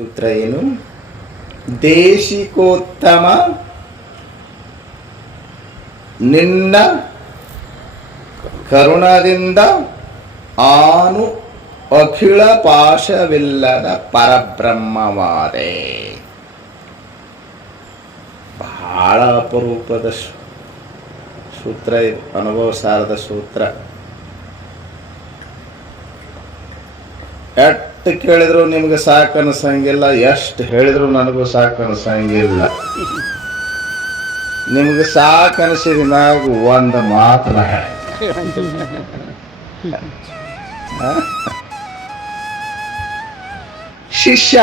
ಸೂತ್ರ ಏನು? ದೇಶಿಕೋತ್ತಮ ನಿನ್ನ ಕರುಣದಿಂದ ಆನು ಅಖಿಳ ಪಾಶವಿಲ್ಲದ ಪರಬ್ರಹ್ಮವಾದೆ. ಬಹಳ ಅಪರೂಪದ ಸೂತ್ರ ಇದು, ಅನುಭವ ಸಾರದ ಸೂತ್ರ. ಎಷ್ಟು ಕೇಳಿದ್ರು ನಿಮ್ಗೆ ಸಾಕು ಅನಿಸಂಗಿಲ್ಲ, ಎಷ್ಟು ಹೇಳಿದ್ರು ನನಗೂ ಸಾಕು ಅನಿಸಂಗಿಲ್ಲ. ನಿಮ್ಗೆ ಸಾಕು ಅನಿಸಿದ ಮ್ಯಾಗ ಒಂದು ಮಾತು ಶಿಷ್ಯ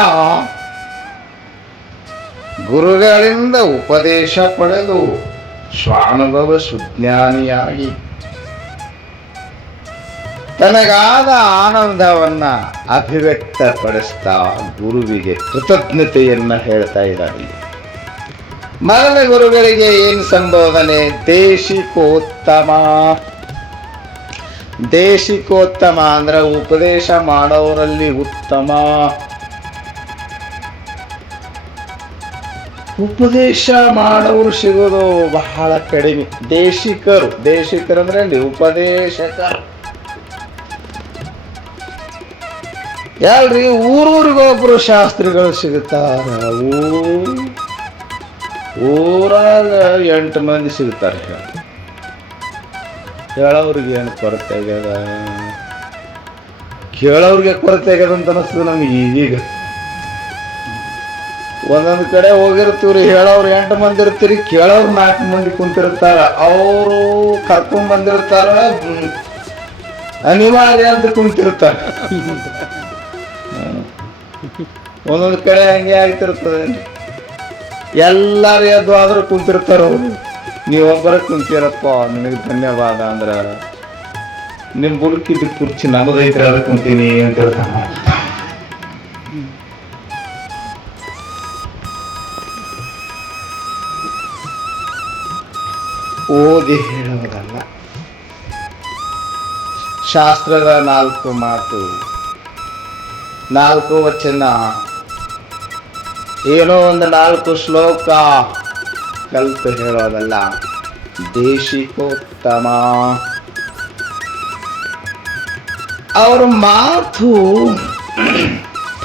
ಗುರುಗಳಿಂದ ಉಪದೇಶ ಪಡೆದು ಸ್ವಾನುಭವ ಸುಜ್ಞಾನಿಯಾಗಿ ತನಗಾದ ಆನಂದವನ್ನ ಅಭಿವ್ಯಕ್ತಪಡಿಸ್ತಾ ಗುರುವಿಗೆ ಕೃತಜ್ಞತೆಯನ್ನ ಹೇಳ್ತಾ ಇದ್ದಾರೆ. ಮೊದಲ ಗುರುಗಳಿಗೆ ಏನು ಸಂಬೋಧನೆ? ದೇಶಿಕೋತ್ತಮ. ದೇಶಿಕೋತ್ತಮ ಅಂದ್ರೆ ಉಪದೇಶ ಮಾಡೋರಲ್ಲಿ ಉತ್ತಮ. ಉಪದೇಶ ಮಾಡೋರು ಸಿಗೋದು ಬಹಳ ಕಡಿಮೆ. ದೇಶಿಕರು ಅಂದ್ರೆ ಅಲ್ಲಿ ಉಪದೇಶಕರು. ಯಾಲ್ರಿ ಊರೂರಿಗೊಬ್ರು ಶಾಸ್ತ್ರಿಗಳು ಸಿಗುತ್ತಾರ, ಊರಾಗ 8 ಮಂದಿ ಸಿಗ್ತಾರೆ. ಹೇಳೋರಿಗೆ ಏನು ಕೊರತೆ ಆಗ್ಯದ, ಕೇಳೋರಿಗೆ ಕೊರತೆ ಆಗ್ಯದ ಅಂತ ಅನಿಸ್ತದೆ ನಮ್ಗೆ ಈಗೀಗ. ಒಂದೊಂದು ಕಡೆ ಹೋಗಿರ್ತೀವ್ರಿ, ಹೇಳೋರು 8 ಮಂದಿ ಇರ್ತೀರಿ, ಕೇಳೋರು 4 ಮಂದಿ ಕುಂತಿರ್ತಾರ. ಅವರು ಕರ್ಕೊಂಡ್ ಬಂದಿರ್ತಾರ, ಅನಿವಾರ್ಯ ಅಂತ ಕುಂತಿರ್ತಾರ. ಒಂದೊಂದು ಕಡೆ ಹಂಗೆ ಆಗ್ತಿರ್ತದೆ. ಎಲ್ಲಾರು ಎದ್ದು ಆದ್ರೂ ಕುಂತಿರ್ತಾರ ಅವರು. ನೀವೊಬ್ಬರ ಕುಂತೀರಪ್ಪ, ನಿನಗೆ ಧನ್ಯವಾದ ಅಂದ್ರ ನಿಮ್ ಬುಡುಕಿದ್ದ ಕುರ್ಚಿ ನಮದೈತ್ರಿ ಅದ ಕುಂತೀನಿ ಅಂತ ಹೇಳ್ತಾನ. ಓದಿ ಹೇಳೋದಲ್ಲ, ಶಾಸ್ತ್ರದ 4 ಮಾತು, 4 ವಚನ, ಏನೋ ಒಂದು 4 ಶ್ಲೋಕ ಕಲ್ತು ಹೇಳೋದಲ್ಲ. ದೇಶಿಕೋತ್ತಮ. ಅವ್ರ ಮಾತು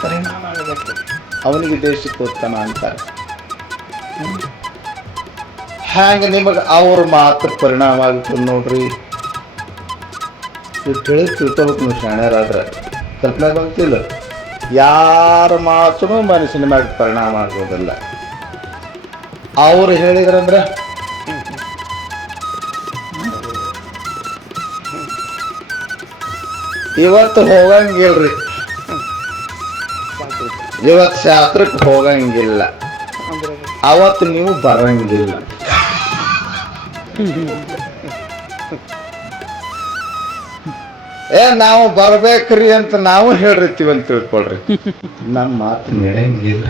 ಪರಿಣಾಮ ಆಗಬೇಕು, ಅವನಿಗೆ ದೇಶಿಕೋತ್ತಮ ಅಂತಾರೆ. ಹ್ಯಾಂಗ ನಿಮಗೆ ಅವ್ರ ಮಾತು ಪರಿಣಾಮ ಆಗುತ್ತೆ ನೋಡ್ರಿ. ತಿಳ್ಕೊಬೇಕು ನೀವು ಶಾಣ್ಯರಾದ್ರೆ. ಕಲ್ಪನೆ ಗೊತ್ತಿಲ್ಲ, ಯಾರ ಮಾತೂ ಮನಸ್ಸಿನ ಮ್ಯಾಗ ಪರಿಣಾಮ ಆಗೋದಿಲ್ಲ. ಅವ್ರು ಹೇಳಿದ್ರಂದ್ರೆ ಇವತ್ತು ಹೋಗಂಗಿಲ್ರಿ, ಇವತ್ತು ಶಾಸ್ತ್ರಕ್ಕೆ ಹೋಗಂಗಿಲ್ಲ, ಅವತ್ತು ನೀವು ಬರಂಗಿಲ್ಲ. ನಾವು ಬರ್ಬೇಕ್ರಿ ಅಂತ ನಾವು ಹೇಳಿರ್ತೀವಿ ಅಂತ ತಿಳ್ಕೊಳ್ರಿ, ನಮ್ಮ ಮಾತು ನಡೆಯಂಗಿಲ್ಲ.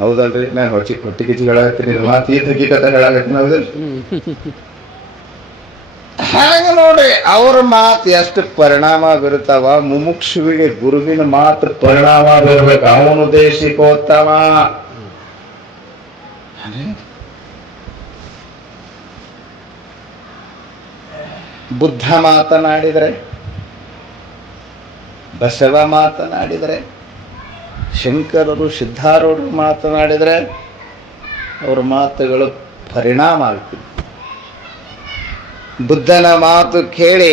ಹೌದಲ್ರಿ? ನಾನು ಹೊಟ್ಟಿ ಕಿಚ್ಚಿ ಹೇಳತ್ತೀನಿ, ಮಾತು ಈತ ಹೇಳತ್ತೀನಿ. ಹೌದಲ್ರಿ? ಹಾಗೆ ನೋಡ್ರಿ, ಅವ್ರ ಮಾತು ಎಷ್ಟು ಪರಿಣಾಮ ಬೀರುತ್ತಾವ. ಮುಮುಕ್ಷುವಿಗೆ ಗುರುವಿನ ಮಾತು ಪರಿಣಾಮ ಬೀರ್ಬೇಕು. ಅವನು ದೇಶಿಕೋತ್ತಮ. ಬುದ್ಧ ಮಾತನಾಡಿದರೆ, ಬಸವ ಮಾತನಾಡಿದರೆ, ಶಂಕರರು ಸಿದ್ಧಾರೂಢರು ಮಾತನಾಡಿದರೆ ಅವ್ರ ಮಾತುಗಳು ಪರಿಣಾಮ ಆಗ್ತದೆ. ಬುದ್ಧನ ಮಾತು ಕೇಳಿ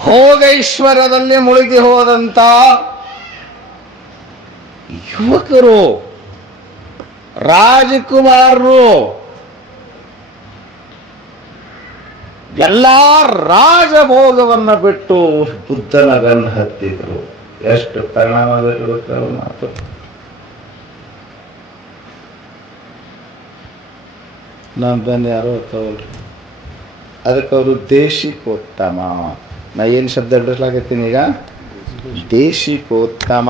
ಭೋಗೈಶ್ವರದಲ್ಲಿ ಮುಳುಗಿ ಹೋದಂತ ಯುವಕರು, ರಾಜಕುಮಾರರು ಎಲ್ಲಾ ರಾಜಭೋಗವನ್ನ ಬಿಟ್ಟು ಬುದ್ಧನ ಬೆನ್ನು ಹತ್ತಿದ್ರು. ಎಷ್ಟು ಪರಿಣಾಮ ಬೀರುತ್ತೆ ಅವ್ರ ಮಾತು. ನಮ್ಮ ಬೆನ್ನು ಯಾರೋ ಹತ್ತವ್ರಿ, ಅದಕ್ಕೆ ಅವರು ದೇಶಿಕೋತ್ತಮ. ನಾ ಏನು ಶಬ್ದ ಹಿಡಿಸ್ಲಾಕತ್ತೀನಿ ಈಗ? ದೇಶಿಕೋತ್ತಮ.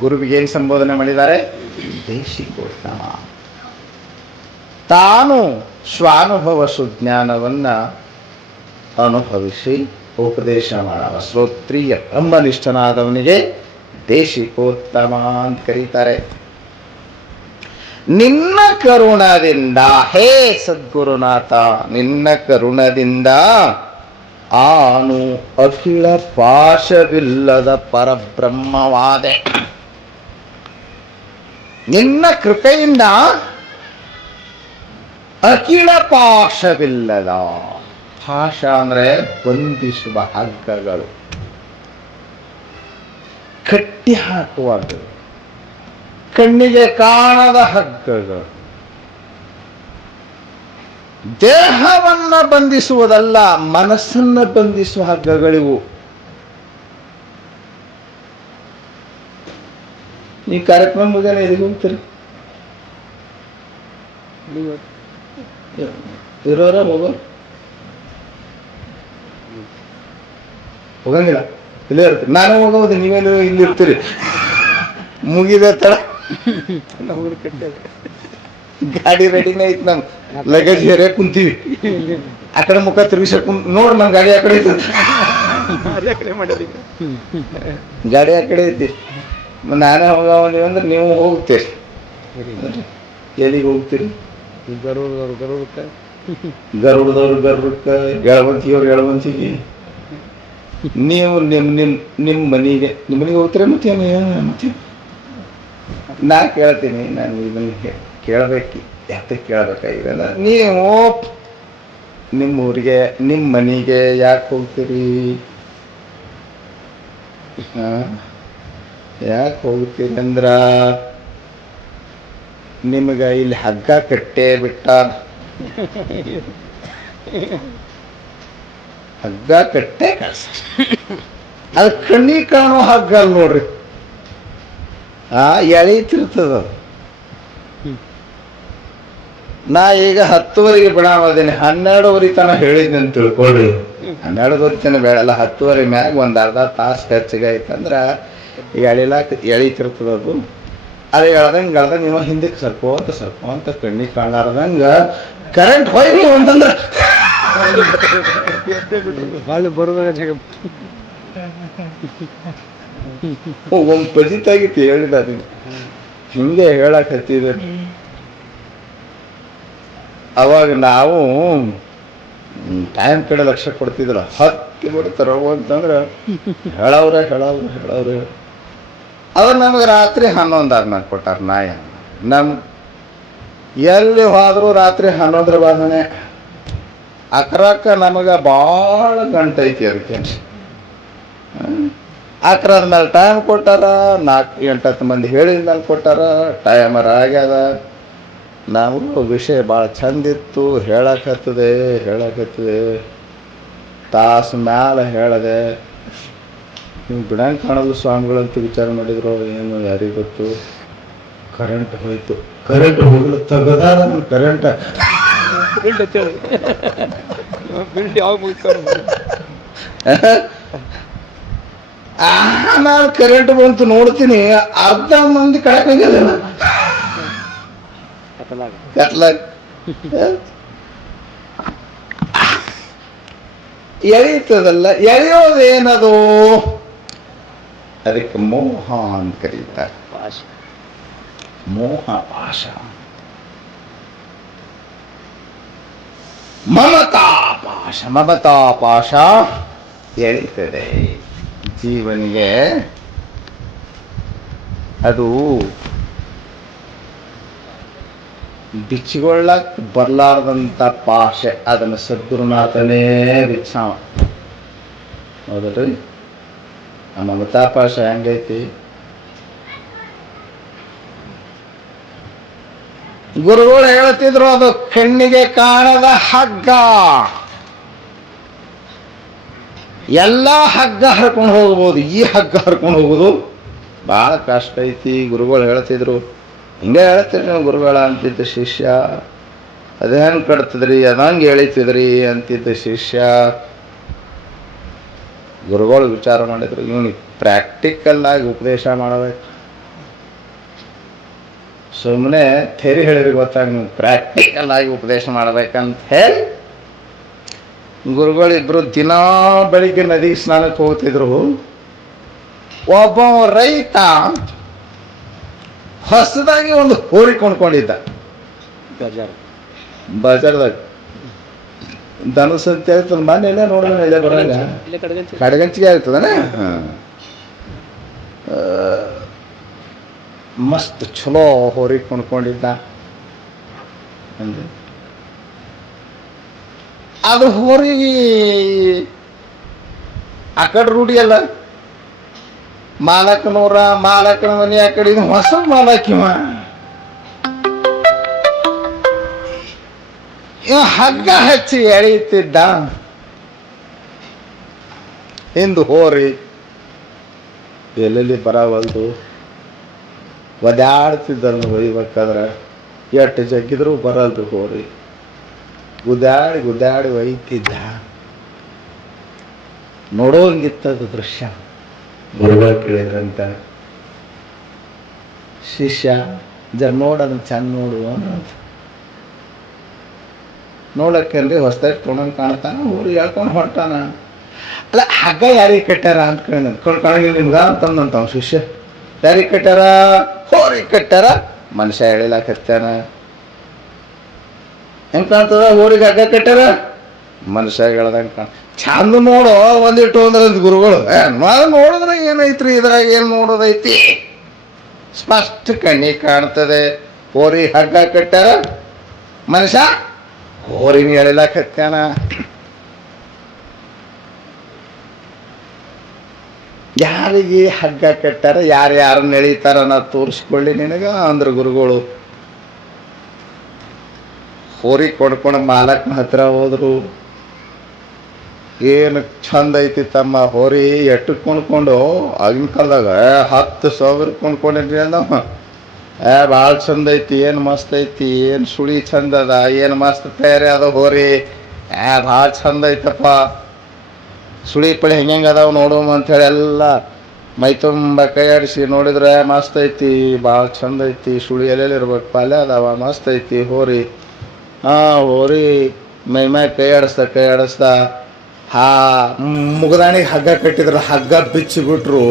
ಗುರುವಿಗೆ ಏನು ಸಂಬೋಧನೆ ಮಾಡಿದ್ದಾರೆ? ದೇಶಿಕೋತ್ತಮ. ತಾನು ಸ್ವಾನುಭವ ಸುಜ್ಞಾನವನ್ನ ಅನುಭವಿಸಿ ಉಪದೇಶ ಮಾಡುವ ಶ್ರೋತ್ರಿಯ ಬ್ರಹ್ಮನಿಷ್ಠನಾದವನಿಗೆ ದೇಶಿಕೋತ್ತಮ ಅಂತ ಕರೀತಾರೆ. ನಿನ್ನ ಕರುಣದಿಂದ ಹೇ ಸದ್ಗುರುನಾಥ, ನಿನ್ನ ಕರುಣದಿಂದ ಆನು ಅಖಿಲ ಪಾಶವಿಲ್ಲದ ಪರಬ್ರಹ್ಮವಾದೆ. ನಿನ್ನ ಕೃಪೆಯಿಂದ ಅಖಿಲ ಪಾಶವಿಲ್ಲದ, ಪಾಶ ಅಂದ್ರೆ ಬಂಧಿಸುವ ಹಗ್ಗಗಳು, ಕಟ್ಟಿ ಹಾಕುವಾಗ ಕಣ್ಣಿಗೆ ಕಾಣದ ಹಗ್ಗಗಳು, ದೇಹವನ್ನ ಬಂಧಿಸುವುದಲ್ಲ, ಮನಸ್ಸನ್ನ ಬಂಧಿಸುವ ಹಗ್ಗಗಳಿವು. ಈ ಕಾರ್ಯಕ್ರಮ ಮುಗಿದ ಎಲ್ಲಿಗೆ ಹೋಗ್ತೀರಿ? ಇರೋರ ಹೋಗಂಗಿಲ್ಲ, ಇಲ್ಲೇ ಇರ್ತೀರಿ. ನಾನು ಹೋಗೋದು, ನೀವೇನು ಇಲ್ಲಿ ಇರ್ತೀರಿ. ಮುಗಿದ ತಡ ಗಾಡಿ ರೆಡಿನೇ ಐತಿ, ನಮ್ ಲಗೇಜ್ ಹೇರೇ ಕುಂತೀವಿ. ಆ ಕಡೆ ಮುಖ ತಿರುಗಿಸ ನೋಡ್ರಿ, ನಮ್ ಗಾಡಿ ಆ ಕಡೆ ಐತಿ, ಗಾಡಿ ಆ ಕಡೆ ಐತಿ. ನಾನೇ ಹೋಗವನಿ ಅಂದ್ರೆ ನೀವು ಹೋಗ್ತೀರಿ. ಎಲ್ಲಿಗೆ ಹೋಗ್ತೀರಿ? ಗರುಡದವ್ರು ಗರುಡಕ್ಕ, ಎಳವಂತಿಯವ್ರು ಎಳವಂತಿಗೆ. ನೀವು ನಿಮ್ಮ ಮನೆಗೆ ಹೋಗ್ತೀರ. ಮತ್ತೆ ನಾ ಕೇಳ್ತೀನಿ, ನಾನು ಇದನ್ನ ಕೇಳಬೇಕು, ಯಾಕೆ ಕೇಳಬೇಕಾಗಿಲ್ಲ. ನೀವು ನಿಮ್ಮ ಊರಿಗೆ, ನಿಮ್ಮ ಮನೆಗೆ ಯಾಕೆ ಹೋಗ್ತೀರಿ? ಯಾಕೆ ಹೋಗ್ತೀರಿ ಅಂದ್ರ ನಿಮಗೆ ಇಲ್ಲಿ ಹಗ್ಗ ಕಟ್ಟೇ ಬಿಟ್ಟ, ಹಗ್ಗ ಕಟ್ಟೆ ಕಳ್ಸ. ಅದು ಕಣ್ಣಿ ಕಾಣೋ ಹಗ್ಗ ಅಲ್ಲ ನೋಡ್ರಿ, ಎಳೀತಿರ್ತದ. ನಾ ಈಗ 10ವರೆಗೆ ಬಿಡಾಮದೇನೆ, 12ವರೆ ತನಕ ಹೇಳಿದ್ನಿ ಅಂತ ತಿಳ್ಕೊಳ್ರಿ. 12ವರೆ ತನಕ ಬೇಡಲ್ಲ, 10ವರೆ ಮ್ಯಾಗ ಒಂದು ಅರ್ಧ ತಾಸು ಹೆಚ್ಚಿಗೆ ಆಯ್ತಂದ್ರ ಎಳೀತಿರ್ತದ. ಅದು ಎಳ್ದಂಗೆ ನೀವು ಹಿಂದಕ್ಕೆ ಸರ್ಕೋಂತ ಕಣ್ಣಿ ಕಾಣಾರ್ದಂಗ ಕರೆಂಟ್ ಹೋಯ್ತು ಅಂತಂದ್ರ ಒಂದು ಪಜಿತಾಗಿತ್ತು ಹೇಳಿದ. ಹಿಂಗೆ ಹೇಳಕ್ ಹತ್ತಿದ. ಅವಾಗ ನಾವು ಟೈಮ್ ಕಡೆ ಲಕ್ಷ್ಯ ಕೊಡ್ತಿದ್ರ. 10 ಕಿಲೋಮೀಟರ್ ಅಂತಂದ್ರೆ ಹೇಳವ್ರೆ. ಅವ್ರು ನಮಗೆ ರಾತ್ರಿ 11 ಕೊಟ್ಟಾರ. ನಾಯ ನಮ್ ಎಲ್ಲಿ ಹೋದ್ರು ರಾತ್ರಿ 11 ಬಾದನೆ. ಅಕ್ರಕ್ಕ ನಮಗೆ ಭಾಳ ಗಂಟೆ ಐತಿ. ಅದಕ್ಕೆ ಅಕ್ರದ ಮೇಲೆ ಟೈಮ್ ಕೊಟ್ಟಾರ. 4-8 ಮಂದಿ ಹೇಳಿದ ಮೇಲೆ ಕೊಟ್ಟಾರ. ಟೈಮರ್ ಆಗ್ಯದ. ನಾವು ವಿಷಯ ಭಾಳ ಚಂದಿತ್ತು, ಹೇಳಕತ್ತದೆ. ತಾಸು ಮ್ಯಾಲ ಹೇಳದೆ. ನೀವು ಬಿಡಂಗೆ ಕಾಣೋದು ಸ್ವಾಮಿಗಳಂತ ವಿಚಾರ ಮಾಡಿದ್ರು. ಏನು ಯಾರಿಗೆ ಗೊತ್ತು. ಕರೆಂಟ್ ಹೋಯ್ತು. ಕರೆಂಟ್ ಹೋಗಲು ತಗದ ಕರೆಂಟ್ ನಾನು ಕರೆಂಟ್ ಬಂತು ನೋಡ್ತೀನಿ, ಅರ್ಧ ಮಂದಿ ಕಳಕಾಗ್ಯದ. ಎಳೀತದಲ್ಲ, ಎಳೆಯೋದೇನದು? ಅದಕ್ಕೆ ಮೋಹ ಅಂತ ಕರೀತಾರೆ. ಮೋಹ ಪಾಶ, ಮಮತಾ ಪಾಶ ಎಳೀತದೆ ಜೀವನಿಗೆ. ಅದು ಬಿಚ್ಚಿಕೊಳ್ಳಕ್ ಬರ್ಲಾರ್ದಂತ ಪಾಶೆ. ಅದನ್ನು ಸದ್ಗುರುನಾಥನೇ ಬಿಚ್ಚಾವ. ಹೌದಲ್ರಿ? ಆ ಮಮತಾ ಪಾಶ ಹೆಂಗೈತಿ? ಗುರುಗಳು ಹೇಳ್ತಿದ್ರು, ಅದು ಕಣ್ಣಿಗೆ ಕಾಣದ ಹಗ್ಗ. ಎಲ್ಲ ಹಗ್ಗ ಹರ್ಕೊಂಡು ಹೋಗ್ಬೋದು, ಈ ಹಗ್ಗ ಹರ್ಕೊಂಡು ಹೋಗೋದು ಭಾಳ ಕಷ್ಟ ಐತಿ. ಗುರುಗಳು ಹೇಳ್ತಿದ್ರು. ಹಿಂಗೆ ಹೇಳ್ತೀರಿ ನೀವು ಗುರುಗಳ ಅಂತಿದ್ದ ಶಿಷ್ಯ. ಅದು ಹೆಂಗೆ ಕಟ್ತದ್ರಿ, ಅದಂಗೆ ಎಳಿತಿದ್ರಿ ಅಂತಿದ್ದ ಶಿಷ್ಯ. ಗುರುಗಳು ವಿಚಾರ ಮಾಡಿದ್ರು, ಇವನಿಗೆ ಪ್ರಾಕ್ಟಿಕಲ್ ಆಗಿ ಉಪದೇಶ ಮಾಡಬೇಕು. ಸುಮ್ಮನೆ ಥೇರಿ ಹೇಳಿದ್ರೆ ಗೊತ್ತಾಗ, ನೀವು ಪ್ರಾಕ್ಟಿಕಲ್ ಆಗಿ ಉಪದೇಶ ಮಾಡ್ಬೇಕಂತ ಹೇಳಿ ಗುರುಗಳಿಬ್ರು ದಿನಾ ಬೆಳಿಗ್ಗೆ ನದಿ ಸ್ನಾನಕ್ಕೆ ಹೋಗ್ತಿದ್ರು. ಒಬ್ಬ ರೈತ ಹೊಸದಾಗಿ ಒಂದು ಹೋರಿ ಕೊಂಡ್ಕೊಂಡಿದ್ದ ಬಜಾರ್ದಾಗ. ಧನುಸ್ ಅಂತ ಹೇಳ್ತದ, ಮನೆಯಲ್ಲೇ ನೋಡಿದ್ರೆ ಬರಂಗ ಕಡಗಂಚಿಗೆ ಆಗ್ತದನ. ಮಸ್ತ್ ಚಲೋ ಹೋರಿ ಕೊಂಡ್ಕೊಂಡಿದ್ದ. ಅದು ಹೋರಿ ಆ ಕಡೆ ರೂಢಿ ಅಲ್ಲ, ಮಾಲಕನ ಮನೆ ಆ ಕಡೆ, ಹೊಸ ಮಾಲಕಿವ ಹಗ್ಗ ಹಚ್ಚಿ ಎಳೀತಿದ್ದ. ಹಿಂದು ಹೋರಿ ಎಲ್ಲೆಲ್ಲಿ ಬರವಲ್ದು, ಒದಾಡ್ತಿದ್ದನ್ನು ಒಯ್ಬೇಕಾದ್ರೆ ಎಷ್ಟು ಜಗ್ಗಿದ್ರು ಬರಲ್ದು ಹೋರಿ. ಗುದ್ದಾಡಿ ಒಯ್ತಿದ್ದ. ನೋಡೋಂಗಿತ್ತದು ದೃಶ್ಯ. ಗುರುಗಳು ಕೇಳಿದ್ರಂತ, ಶಿಷ್ಯ ಜರ ನೋಡೋದನ್ನ ಚಂದ ನೋಡು ಅಂತ. ನೋಡಕ್ಕೇನ್ರಿ ಹೊಸ್ದಾಗಿ ತೊಗೊಂಡು ಕಾಣ್ತಾನ, ಊರು ಹೇಳ್ಕೊಂಡು ಹೊಂಟಾನ. ಅಲ್ಲ ಹಗ್ಗ ಯಾರಿಗೆ ಕಟ್ಟಾರ ಅಂತ ಕೇಳಿದ ನಿಮ್ಗ ಅಂತಂದಂತ ಶಿಷ್ಯ. ಯಾರಿಗೆ ಕಟ್ಟಾರ? ಹೋರಿಗೆ ಕಟ್ಟಾರ. ಮನುಷ್ಯ ಹೇಳಿಲಾಕ ಹಚ್ಚಾನ. ಹೆಂಗ್ ಕಾಣ್ತದ? ಹೋರಿಗೆ ಹಗ್ಗ ಕಟ್ಟಾರ, ಮನುಷ್ಯ ಹೇಳ್ದಂಗೆ ಕಾಣ. ಚಂದ ನೋಡು ಒಂದಿಟ್ಟು ಅಂದ್ರೆ ಗುರುಗಳು, ನೋಡಿದ್ರೆ ಏನೈತ್ರಿ ಇದ್ರಾಗ, ಏನು ನೋಡೋದೈತಿ? ಸ್ಪಷ್ಟ ಕಣ್ಣಿಗೆ ಕಾಣ್ತದೆ. ಹೋರಿ ಹಗ್ಗ ಕಟ್ಟಾರ, ಮನುಷ್ಯ ಹೋರಿನ ಎಳಿಲಾಕ ಹತ್ಯಾನ. ಯಾರಿಗೆ ಹಗ್ಗ ಕಟ್ಟಾರ, ಯಾರನ್ನ ಎಳಿತಾರ ನಾ ತೋರಿಸ್ಕೊಳ್ಳಿ ನಿನಗ ಅಂದ್ರ ಗುರುಗಳು. ಹೋರಿ ಕೊಂಡ್ಕೊಂಡು ಮಾಲಕ್ನ ಹತ್ರ ಹೋದ್ರು. ಏನು ಚಂದ ಐತಿ ತಮ್ಮ ಹೋರಿ, ಎಷ್ಟು ಕೊಂಡ್ಕೊಂಡು ಆಗಿನ ಕಾಲದಾಗ 10,000 ಕೊಂಡ್ಕೊಂಡಿದ್ರಿ ಅಂದವ. ಭಾಳ ಚಂದ ಐತಿ, ಏನು ಮಸ್ತ್ ಐತಿ, ಏನು ಸುಳಿ ಚಂದ ಅದ, ಏನು ಮಸ್ತ್ ತಯಾರಿ ಅದ ಹೋರಿ, ಭಾಳ ಚಂದ ಐತಪ್ಪ, ಸುಳಿ ಪಳಿ ಹೆಂಗೆ ಅದಾವ ನೋಡು ಅಂಥೇಳಿ ಎಲ್ಲ ಮೈ ತುಂಬ ಕೈ ಆಡಿಸಿ ನೋಡಿದ್ರೆ ಮಸ್ತ್ ಐತಿ, ಭಾಳ ಚಂದ ಐತಿ, ಸುಳಿ ಎಲ್ಲೆಲ್ಲಿ ಇರ್ಬೇಕು, ಪಾಲ್ಯ ಅದಾವ, ಮಸ್ತ್ ಐತಿ ಹೋರಿ. ಹೋರಿ ಮೈ ಕೈ ಆಡಿಸ್ದ. ಮುಗದಾಣಿಗೆ ಹಗ್ಗ ಕಟ್ಟಿದ್ರು, ಹಗ್ಗ ಬಿಚ್ಚಿಬಿಟ್ರು.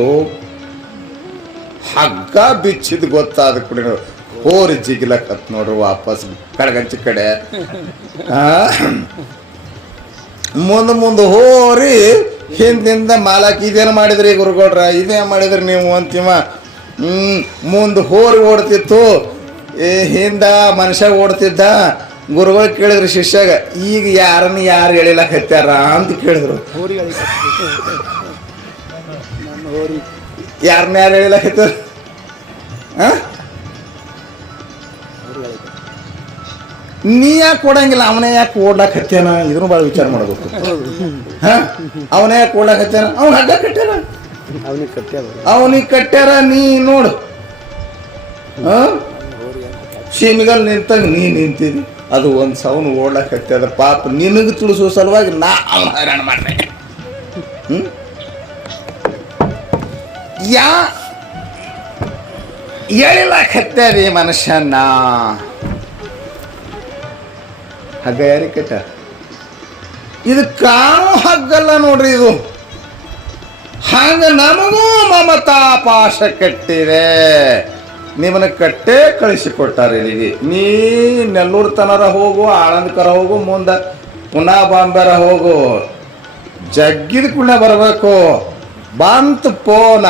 ಹಗ್ಗ ಬಿಚ್ಚಿದ್ ಗೊತ್ತಾದ ಕೂಡ ಹೋರಿ ಜಿಗಿಲಕತ್ ನೋಡ್ರು ವಾಪಸ್ ಕಡಗಂಚಿ ಕಡೆ. ಮುಂದೆ ಹೋರಿ ಹಿಂದಿಂದ ಮಾಲಕ್, ಇದೇನು ಮಾಡಿದ್ರಿ ಗುರುಗೌಡ್ರ, ಇದೇ ಮಾಡಿದ್ರಿ ನೀವು ಅಂತಿಮ. ಮುಂದೆ ಹೋರಿ ಓಡ್ತಿತ್ತು, ಹಿಂದ ಮನುಷ್ಯ ಓಡ್ತಿದ್ದ. ಗುರುಗಳು ಕೇಳಿದ್ರು ಶಿಷ್ಯಾಗ, ಈಗ ಯಾರನ್ನ ಯಾರು ಎಳಿಲಕ್ಕ ಹತ್ಯಾರ ಅಂತ ಕೇಳಿದ್ರು. ಯಾರನ್ನ ಯಾರು ಎಳಿಲಕ್ಕ ಹತ್ತಾರ? ನೀ ಯಾಕೆ ಕೊಡಂಗಿಲ್ಲ, ಅವನೇ ಯಾಕೆ ಓಡ್ಲಾಕ್ ಹತ್ಯಾನ? ಇದನ್ನು ಭಾಳ ವಿಚಾರ ಮಾಡಬೇಕು. ಅವನೇ ಯಾಕೆ ಓಡ್ಲಾಕ್ ಹತ್ಯಾನ? ಅವ್ನ ಹಗ್ಗ ಕಟ್ಟ್ಯಾರ, ಅವನಿಗೆ ಕಟ್ಟ್ಯಾರ. ನೀ ನೋಡು, ಸೀಮಿಗಲ್ ನಿಂತಂಗ ನೀ ನಿಂತಿದಿ, ಅದು ಒಂದು ಸೌನ್ ಓಡ್ಲಾಕ್ ಹತ್ಯಾದ. ಪಾಪ ನಿನಗೆ ತಿಳಿಸೋ ಸಲುವಾಗಿ ನಾ ಅವನ ಹೈರಾಣ ಮಾಡ್ದೆ. ಎಳಿಲಾಕ್ ಹತ್ಯಾದ ಈ ಮನುಷ್ಯನ. ಹಗ್ಗ ಯಾರಿಗೆ ಕಟ್ಟಾರ? ಇದು ಕಾಣೋ ಹಗ್ಗಲ್ಲ ನೋಡ್ರಿ, ಇದು ಹಂಗ ನಮಗೂ ಮಮತಾ ಪಾಶ ಕಟ್ಟಿದೆ. ನಿಮ್ಮನ್ನ ಕಟ್ಟೇ ಕಳಿಸಿಕೊಟ್ಟಾರ ಇಲ್ಲಿಗೆ. ನೀ ನೆಲ್ಲೂರು ತನರ ಹೋಗು, ಆಳಂದಕರ ಹೋಗು, ಮುಂದೆ ಪುನಃ ಬಾಂಬೆರ ಹೋಗು, ಜಗ್ಗಿದ ಕುಣ್ಣ ಬರಬೇಕು. ಬಂತು ಪೋನ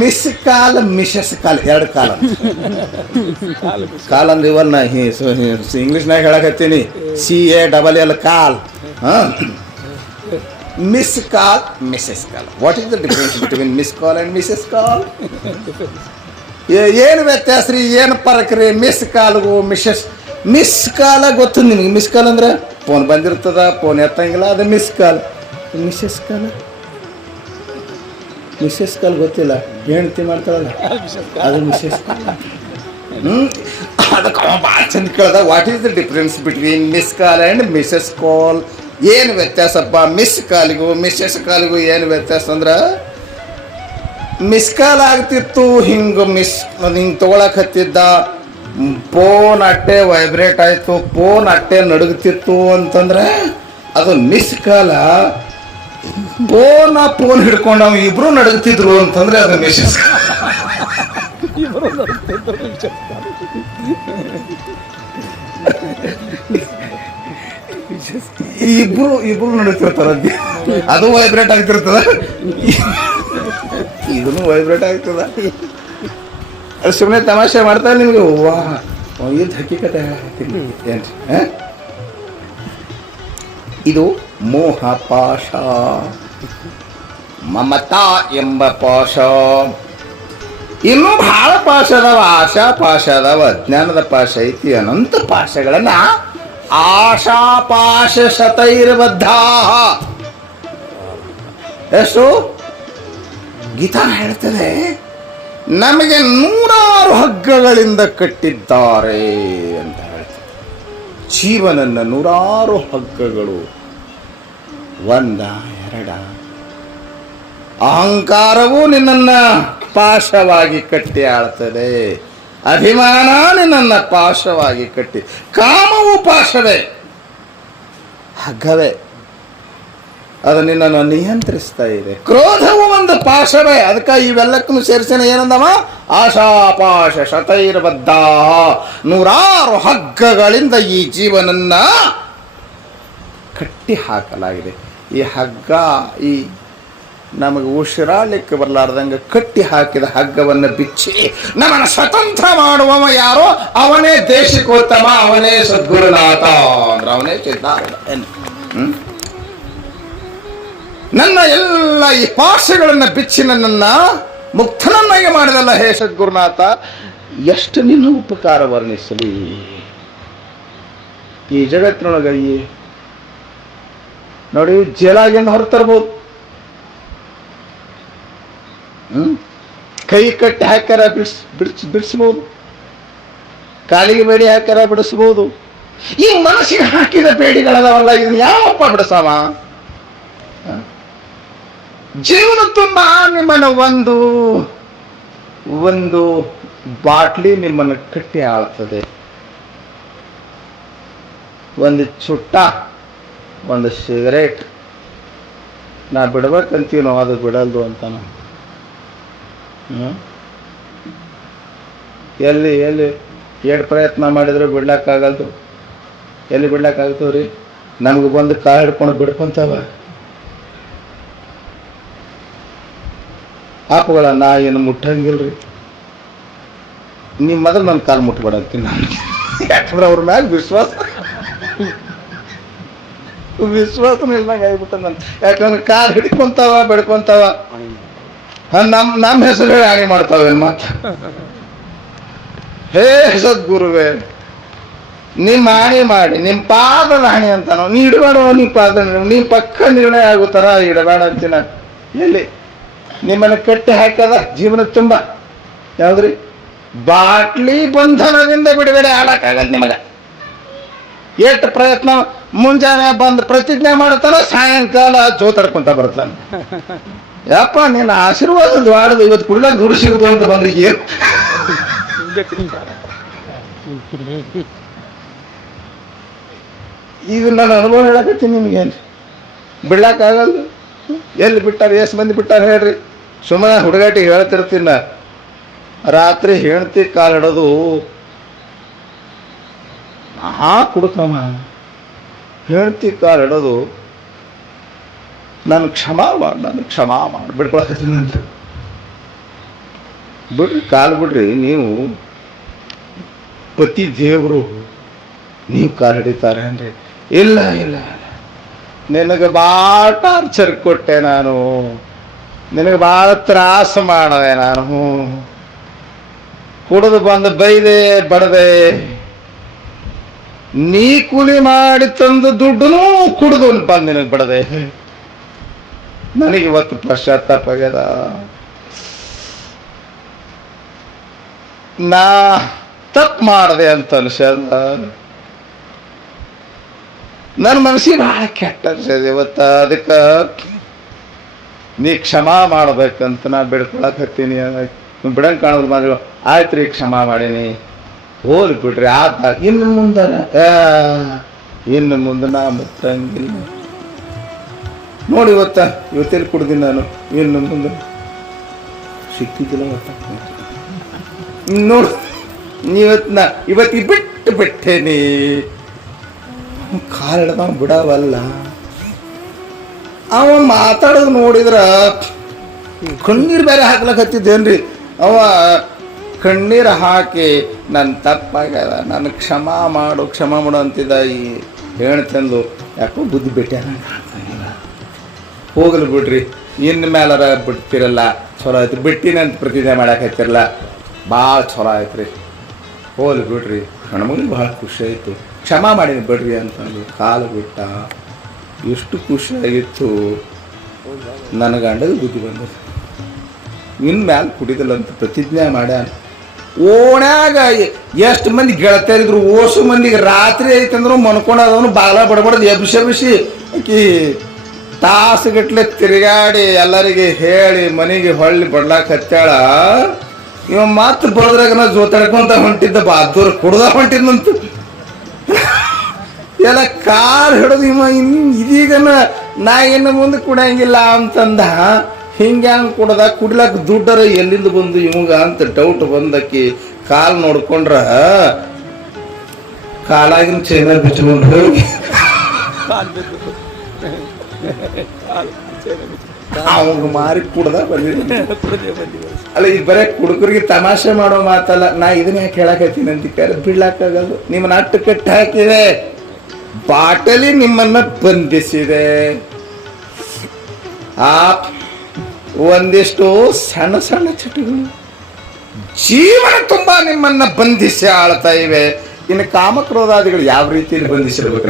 ಮಿಸ್ ಕಾಲ್, ಮಿಸಸ್ ಕಾಲ್, 2 ಕಾಲ. ಕಾಲ್ ಅಂದ್ರೆ ಇವನ್ನ ಇಂಗ್ಲೀಷ್ನಾಗ ಹೇಳಕತ್ತೀನಿ, CALL call. Miss call, missus call. What is the difference between miss call and missus call? ಏನು ವ್ಯತ್ಯಾಸ ರೀ, ಏನು ಫರಕ್ ರೀ ಮಿಸ್ ಕಾಲ್ಗೂ ಮಿಸ್ ಕಾಲ ಗೊತ್ತು ನಿಮಗೆ? ಮಿಸ್ ಕಾಲ್ ಅಂದ್ರೆ ಫೋನ್ ಬಂದಿರ್ತದ, ಫೋನ್ ಎತ್ತಂಗಿಲ್ಲ, ಅದು ಮಿಸ್ ಕಾಲ್. ಮಿಸಸ್ ಕಾಲ್ ಗೊತ್ತಿಲ್ಲ, ಹೆಂಡ್ತಿ ಮಾಡ್ತಾರಲ್ಲ ಅದು ಮಿಸಸ್ ಕಾಲ್. ಅದಕ್ಕೆ ಅವ ಭಾಳ ಚಂದ ಕೇಳ್ದ, what is the difference between miss call and missus call? ಏನು ವ್ಯತ್ಯಾಸಪ್ಪ ಮಿಸ್ ಕಾಲಿಗೂ ಮಿಸಸ್ ಕಾಲಿಗೂ? ಏನು ವ್ಯತ್ಯಾಸ ಅಂದ್ರೆ ಮಿಸ್ ಕಾಲ್ ಆಗ್ತಿತ್ತು, ಹಿಂಗೆ ಹಿಂಗೆ ತೊಗೊಳಕ್ ಹತ್ತಿದ್ದ, ಫೋನ್ ಅಟ್ಟೆ ವೈಬ್ರೇಟ್ ಆಯಿತು, ಫೋನ್ ಅಟ್ಟೆ ನಡುಗ್ತಿತ್ತು ಅಂತಂದ್ರೆ ಅದು ಮಿಸ್ ಕಾಲ. ಫೋನ್ ಹಿಡ್ಕೊಂಡು ನಾವು ಇಬ್ರು ನಡುಗ್ತಿದ್ರು ಅಂತಂದ್ರೆ ಅದು ಮಿಸ್ ಇಬ್ರು ನಡುತ್ತಿರ್ತಾರ, ಅದು ವೈಬ್ರೇಟ್ ಆಗ್ತಿರ್ತದ, ಇದನ್ನು ವೈಬ್ರೇಟ್ ಆಗ್ತದ. ಅದು ಸುಮ್ಮನೆ ತಮಾಷೆ ಮಾಡ್ತಾರೆ ನಿಮಗೆ. ವಾ ಇದು ಹಕ್ಕಿಕತೆ ಏನ್ರಿ. ಇದು ಮೋಹ ಪಾಶ, ಮಮತಾ ಎಂಬ ಪಾಶ. ಇನ್ನೂ ಬಹಳ ಪಾಶ ಅದಾವ, ಆಶಾ ಪಾಶ ಅದಾವ, ಅಜ್ಞಾನದ ಪಾಶ ಐತಿ, ಅನಂತ ಪಾಶಗಳನ್ನ ಆಶಾಪಾಶ ಶತೈರ್ಬದ್ಧ. ಎಷ್ಟು ಗೀತಾ ಹೇಳ್ತದೆ, ನಮಗೆ 100 ಹಗ್ಗಗಳಿಂದ ಕಟ್ಟಿದ್ದಾರೆ ಅಂತ ಹೇಳ್ತಾರೆ. ಜೀವನನ್ನ 100 ಹಗ್ಗಗಳು, 1 2. ಅಹಂಕಾರವು ನಿನ್ನನ್ನ ಪಾಶವಾಗಿ ಕಟ್ಟಿ ಆಳ್ತದೆ, ಅಭಿಮಾನ ನಿನ್ನನ್ನ ಪಾಶವಾಗಿ ಕಟ್ಟಿ, ಕಾಮವು ಪಾಶವೇ, ಹಗ್ಗವೇ, ಅದು ನಿನ್ನನ್ನು ನಿಯಂತ್ರಿಸ್ತಾ ಇದೆ. ಕ್ರೋಧವು ಒಂದು ಪಾಶವೇ, ಅದಕ್ಕೆ ಇವೆಲ್ಲಕ್ಕೂ ಸೇರಿಸೇನೆ ಏನಂದವ, ಆಶಾಪಾಶ ಶತೈರ್ಬದ್ಧ, 100 ಹಗ್ಗಗಳಿಂದ ಈ ಜೀವನನ್ನ ಕಟ್ಟಿ ಹಾಕಲಾಗಿದೆ. ಈ ಹಗ್ಗ ಈ ನಮಗೆ ಉಸಿರಾಡಲಿಕ್ಕೆ ಬರಲಾರ್ದಂಗೆ ಕಟ್ಟಿ ಹಾಕಿದ ಹಗ್ಗವನ್ನು ಬಿಚ್ಚಿ ನಮ್ಮನ್ನು ಸ್ವತಂತ್ರ ಮಾಡುವವ ಯಾರೋ ಅವನೇ ದೇಶಿಕೋತ್ತಮ, ಅವನೇ ಸದ್ಗುರುನಾಥ ಅಂದ್ರೆ ಅವನೇ ಸಿದ್ಧಾರ್ಥ. ನನ್ನ ಎಲ್ಲ ಈ ಪಾಶಗಳನ್ನು ಬಿಚ್ಚಿ ನನ್ನನ್ನ ಮುಕ್ತನನ್ನಾಗಿ ಮಾಡಿದಲ್ಲ ಹೇ ಸದ್ಗುರುನಾಥ, ಎಷ್ಟು ನಿನ್ನ ಉಪಕಾರ ವರ್ಣಿಸಲಿ. ಈ ಜಗತ್ತಿನೊಳಗೆ ನೋಡಿ, ಜೇಲಾಗಿಂದ ಹೊರತರ್ಬೋದು, ಕೈ ಕಟ್ಟಿ ಹಾಕ್ಯಾರ ಬಿಡಿಸ್ಬೋದು, ಕಾಲಿಗೆ ಬೇಡಿ ಹಾಕ್ಯಾರ ಬಿಡಿಸ್ಬೋದು. ಈ ಮನಸ್ಸಿಗೆ ಹಾಕಿದ ಬೇಡಿಗಳದವಲ್ಲ, ಇದನ್ನ ಯಾವಪ್ಪ ಬಿಡಿಸವ? ಜೀವನ ತುಂಬ ನಿಮ್ಮನ್ನು ಒಂದು ಬಾಟ್ಲಿ ನಿಮ್ಮನ್ನು ಕಟ್ಟಿ ಆಳ್ತದೆ. ಒಂದು ಚುಟ್ಟ, ಒಂದು ಸಿಗರೇಟ್ ನಾ ಬಿಡ್ಬೇಕಂತೀವಿ ನಾವು, ಅದು ಬಿಡಲ್ದು ಅಂತ ನಾವು ಎಲ್ಲಿ ಎಷ್ಟು ಪ್ರಯತ್ನ ಮಾಡಿದ್ರು ಬಿಡ್ಲಕ್ಕಾಗಲ್ದು. ಎಲ್ಲಿ ಬಿಡ್ಲಕ್ಕಾಗ್ತವ್ರಿ? ನಮ್ಗೆ ಬಂದು ಕಾಲು ಹಿಡ್ಕೊಂಡು ಬಿಡ್ಕೊಂತಾವ ಆಪುಗಳ. ನಾ ಏನು ಮುಟ್ಟಂಗಿಲ್ರಿ, ನಿಮ್ಮ ಮೊದಲು ನನ್ನ ಕಾಲು ಮುಟ್ಬೇಡ ಅಂತೀನಿ ನಾನು. ಯಾಕಂದ್ರೆ ಅವ್ರ ಮ್ಯಾಗ ವಿಶ್ವಾಸನೂ ಇಲ್ದಂಗೆ ಆಗ್ಬಿಟ್ಟ ನಾನು. ಯಾಕಂದ್ರೆ ಕಾಲು ಹಿಡ್ಕೊಂತಾವ ಬೆಡ್ಕೊಂತಾವ, ನಮ್ಮ ಹೆಸರು ಹೇಳಿ ಹಾನಿ ಮಾಡ್ತಾವೇನು ಮಾತು. ಹೇ ಸದ್ಗುರುವೇ, ನಿಮ್ಮ ಹಾನಿ ಮಾಡಿ ನಿಮ್ಮ ಪಾದದ ಹಾನಿ ಅಂತ ನಾವು, ನೀ ಇಡಬೇಡ, ನಿಮ್ಮ ಪಾದ ನಿಮ್ಮ ಪಕ್ಕ ನಿರ್ಣಯ ಆಗುತ್ತಾರ, ಇಡಬೇಡ ಅಂತೀನ. ಎಲ್ಲಿ ನಿಮ್ಮನ್ನು ಕಟ್ಟಿ ಹಾಕದ ಜೀವನ ತುಂಬ ಯಾವ್ದ್ರಿ? ಬಾಟ್ಲಿ ಬಂಧನದಿಂದ ಬಿಡುಗಡೆ ಆಡಕ್ಕಾಗಲ್ಲ ನಿಮಗ. ಎಷ್ಟು ಪ್ರಯತ್ನ, ಮುಂಜಾನೆ ಬಂದು ಪ್ರತಿಜ್ಞೆ ಮಾಡ್ತಾನ, ಸಾಯಂಕಾಲ ಜೋತಾಡ್ಕೊಂತ ಬರ್ತಾನೆ. ಯಪ್ಪ ನಿನ್ನ ಆಶೀರ್ವಾದ ವಾಡದು, ಇವತ್ತು ಕುಡ್ಲಾಕ ದುಡ್ಡು ಸಿಗುದು ಅಂತ ಬಂದ್ರೆ ಏನು? ಇದು ನನ್ನ ಅನುಭವ ಹೇಳಕತ್ತೀನಿ ನಿಮ್ಗೇನು. ಬಿಡ್ಲಾಕಾಗಲ್ಲ. ಎಲ್ಲಿ ಬಿಟ್ಟಾರ, ಎಷ್ಟು ಮಂದಿ ಬಿಟ್ಟಾರ ಹೇಳ್ರಿ? ಸುಮ್ಮನೆ ಹುಡುಗಾಟಿಗೆ ಹೇಳ್ತಿರ್ತೀನಿ ನಾ. ರಾತ್ರಿ ಹೆಂಡ್ತಿ ಕಾಲು ಹಿಡೋದು, ಕುಡ್ಕಮ್ಮ ಹೆಂಡ್ತಿ ಕಾಲು ಹಿಡೋದು, ನಾನು ಕ್ಷಮಾ ಮಾಡಿ ಬಿಡ್ಕೊಳಕತ್ತೀನಿ ಅಂತ. ಬಿಡ್ರಿ, ಕಾಲು ಬಿಡ್ರಿ. ನೀವು ಪತಿ ದೇವರು, ನೀವು ಕಾಲು ಹಿಡಿತಾರೆ ಅಂದ್ರೆ ಇಲ್ಲ, ನಿನಗೆ ಭಾಳ ಟಾರ್ಚರ್ ಕೊಟ್ಟೆ ನಾನು, ನಿನಗೆ ಭಾಳ ತ್ರಾಸ ಮಾಡಿದೆ ನಾನು, ಕುಡಿದು ಬಂದು ಬೈದೆ ಬಡದೆ, ನೀ ಕೂಲಿ ಮಾಡಿ ತಂದು ದುಡ್ಡೂ ಕುಡಿದು ಬಂದು ನಿನಗೆ ಬಡದೆ. ನನಗಿವತ್ತು ಪಶ್ಚಾತ್ತಾಪ ಆಗ್ಯದ. ನಾ ತಪ್ಪು ಮಾಡಿದೆ ಅಂತ ಅನ್ಸದ, ನನ್ನ ಮನಸ್ಸಿಗೆ ಭಾಳ ಕೆಟ್ಟ ಅನ್ಸದ ಇವತ್ತ. ಅದಕ್ಕೆ ನೀ ಕ್ಷಮಾ ಮಾಡ್ಬೇಕಂತ ನಾ ಬಿಡ್ಕೊಳಕತ್ತೀನಿ. ಬಿಡಂಗೆ ಕಾಣೋದು ಮಾಡು. ಆಯ್ತು ರೀ, ಕ್ಷಮಾ ಮಾಡೀನಿ, ಹೋಲ್ ಬಿಡ್ರಿ ಆತ. ಇನ್ನು ಮುಂದೆ ನಾ ಮುಟ್ಟಂಗಿಲ್ಲ ನೋಡಿ. ಇವತ್ತೆಲ್ಲಿ ಕುಡ್ದೀನಿ ನಾನು. ಇನ್ನು ಮುಂದೆ ಸಿಕ್ಕಿದ್ದಿಲ್ಲ ನೋಡು. ಇವತ್ತಿಗೆ ಬಿಟ್ಟು ಬಿಟ್ಟೇನಿ. ಕಾಲು ಹಿಡ್ದ ಬಿಡವಲ್ಲ. ಅವ ಮಾತಾಡೋದು ನೋಡಿದ್ರ ಕಣ್ಣೀರು ಬೇರೆ ಹಾಕ್ಲಕತ್ತಿದ್ದೇನ್ರಿ. ಅವ ಕಣ್ಣೀರು ಹಾಕಿ ನನ್ನ ತಪ್ಪಾಗ್ಯದ, ನನ್ನ ಕ್ಷಮಾ ಮಾಡು ಅಂತಿದ್ದ. ಈ ಹೇಳ್ತಂದು ಯಾಕೋ ಬುದ್ಧಿ ಬಿಟ್ಟ. ಹೋಗಲು ಬಿಡ್ರಿ, ಇನ್ನು ಮೇಲಾರ ಬಿಡ್ತಿರಲ್ಲ, ಚಲೋ ಆಯ್ತು. ಬಿಟ್ಟಿನಂತ ಪ್ರತಿಜ್ಞೆ ಮಾಡಾಕತ್ತಿರಲ್ಲ, ಭಾಳ ಚಲೋ ಆಯ್ತು ರೀ. ಹೋಗ್ಲಿ ಬಿಡ್ರಿ, ನಮಗೂ ಭಾಳ ಖುಷಿ ಆಯಿತು, ಕ್ಷಮಾ ಮಾಡೀನಿ ಬಿಡ್ರಿ ಅಂತಂದು ಕಾಲು ಬಿಟ್ಟ. ಎಷ್ಟು ಖುಷಿಯಾಗಿತ್ತು. ನನ್ನ ಗಂಡಗೆ ಬುದ್ಧಿ ಬಂದದ್ದು. ಇನ್ನು ಮ್ಯಾಲೆ ಕುಡಿದಿಲ್ಲ ಅಂತ ಪ್ರತಿಜ್ಞೆ ಮಾಡ್ಯಾನ. ಓಣ್ಯಾಗ ಎಷ್ಟು ಮಂದಿ ಗೆಳತಿಯರಿದ್ರು, ಓಸು ಮಂದಿಗೆ ರಾತ್ರಿ ಐತಂದ್ರು ಮನ್ಕೊಂಡದವನು ಬಾಲ ಬಡಬಡ್ದು ಎಬ್ಬಿಸಿ ಆಕಿ ತಾಸುಗಟ್ಲೆ ತಿರುಗಾಡಿ ಎಲ್ಲರಿಗೆ ಹೇಳಿ ಮನೆಗೆ ಹೊಳ್ಳಿ ಬಡ್ಲಾಕ ಹತ್ತಾಳ. ಇವ ಮಾತು ಬಡದ್ರಾಗ ಜೋತಾಡ್ಕೊಂತ ಹೊಂಟಿದ್ದ, ಬಾದೂರ್ ಕುಡ್ದ ಹೊಂಟಿದ್ನಂತ. ಎಲ್ಲ ಕಾರ್ ಹಿಡಿದು ಇವ ಇದೀಗ ನಾ ಇನ್ನು ಮುಂದೆ ಕುಡಿಯಂಗಿಲ್ಲ ಅಂತಂದ. ಹಿಂಗ್ಯಾಂಗ ಕುಡ್ಲಾಕ ದುಡ್ಡರ ಎಲ್ಲಿಂದ ಬಂದು ಇವಂಗ ಅಂತ ಡೌಟ್ ಬಂದಕ್ಕಿ ಕಾಲ್ ನೋಡ್ಕೊಂಡ್ರ ಕಾಲಾಗಿನ ಚೈನ ಬಿಚ್ಕೊಂಡು ಹೋಗಿ ಅವಂಗ ಮಾರಿ ಕುಡ್ದ ಬಂದಿದ್ದ. ಅಲ್ಲ, ಈಗ ಬರೇ ಕುಡುಕರಿಗೆ ತಮಾಷೆ ಮಾಡೋ ಮಾತಲ್ಲ. ನಾ ಇದನ್ನ ಯಾಕೆ ಹೇಳಕತ್ತೀನಿ ಅಂತ ಕರೆ ಬಿಡ್ಲಾಕಾಗಲ್ಲ. ನಿಮ್ಮನ್ನ ಅಟ್ಟು ಕಟ್ಟಿ ಹಾಕಿದೆ, ಬಾಟಲಿ ನಿಮ್ಮನ್ನ ಬಂಧಿಸಿದೆ. ಆ ಒಂದಿಷ್ಟು ಸಣ್ಣ ಸಣ್ಣ ಚಟಗಳು ಜೀವನ ತುಂಬಾ ನಿಮ್ಮನ್ನ ಬಂಧಿಸಿ ಆಳ್ತಾ ಇವೆ. ಇನ್ನು ಕಾಮಕ್ರೋಧಾದಿಗಳು ಯಾವ ರೀತಿಯಲ್ಲಿ ಬಂಧಿಸಿರ್ಬೇಕು?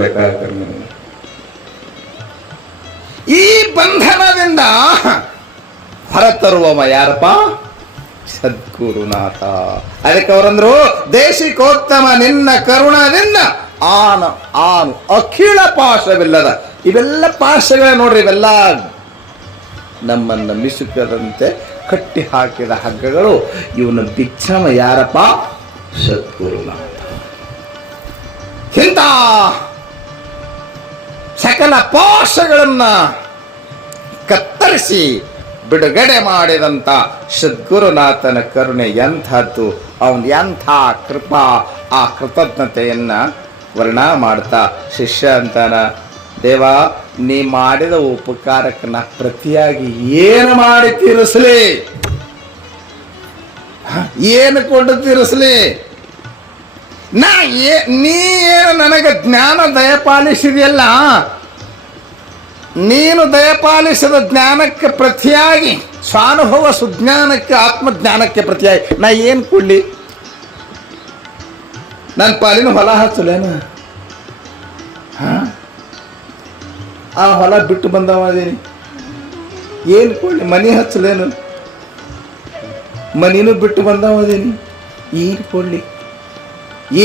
ಈ ಬಂಧನದಿಂದ ಹೊರತರುವವ ಯಾರಪ್ಪ? ಸದ್ಗುರುನಾಥ. ಅದಕ್ಕೆ ಅವರಂದ್ರು, ದೇಶಿಕೋತ್ತಮ ನಿನ್ನ ಕರುಣದಿಂದ ಆನು ಅಖಿಳ ಪಾಶವಿಲ್ಲದ. ಇವೆಲ್ಲ ಪಾಶಗಳ ನೋಡ್ರಿ, ಇವೆಲ್ಲ ನಮ್ಮನ್ನ ಮಿಸುಕದಂತೆ ಕಟ್ಟಿ ಹಾಕಿದ ಹಗ್ಗಗಳು. ಇವನ ಬಿಚ್ಚಮ ಯಾರಪ್ಪ? ಸದ್ಗುರುನಾಥ. ಇಂಥ ಸಕಲ ಪಾಶಗಳನ್ನ ಕತ್ತರಿಸಿ ಬಿಡುಗಡೆ ಮಾಡಿದಂತ ಸದ್ಗುರುನಾಥನ ಕರುಣೆ ಎಂಥದ್ದು, ಅವನ್ ಎಂಥ ಕೃಪಾ. ಆ ಕೃತಜ್ಞತೆಯನ್ನ ವರ್ಣ ಮಾಡ್ತಾ ಶಿಷ್ಯ ಅಂತಾನ, ದೇವ ನೀ ಮಾಡಿದ ಉಪಕಾರಕ್ಕೆ ನಾ ಪ್ರತಿಯಾಗಿ ಏನು ಮಾಡಿ ತೀರಿಸಲಿ? ಏನು ಕೊಂಡು ತೀರಿಸಲಿ? ನೀ ಏನು ನನಗೆ ಜ್ಞಾನ ದಯಪಾಲಿಸಿದೆಯಲ್ಲ, ನೀನು ದಯಪಾಲಿಸಿದ ಜ್ಞಾನಕ್ಕೆ ಪ್ರತಿಯಾಗಿ, ಸ್ವಾನುಭವ ಸುಜ್ಞಾನಕ್ಕೆ ಆತ್ಮಜ್ಞಾನಕ್ಕೆ ಪ್ರತಿಯಾಗಿ ನಾ ಏನು ಕೊಡ್ಲಿ? ನನ್ನ ಪಾಲಿನ ಹೊಲ ಹಚ್ಚಲೇನ? ಆ ಹೊಲ ಬಿಟ್ಟು ಬಂದವದೀನಿ, ಏನು ಕೊಡ್ಲಿ? ಮನೆ ಹಚ್ಚಲೇನು? ಮನಿನೂ ಬಿಟ್ಟು ಬಂದವದೀನಿ, ಏನು ಕೊಡ್ಲಿ?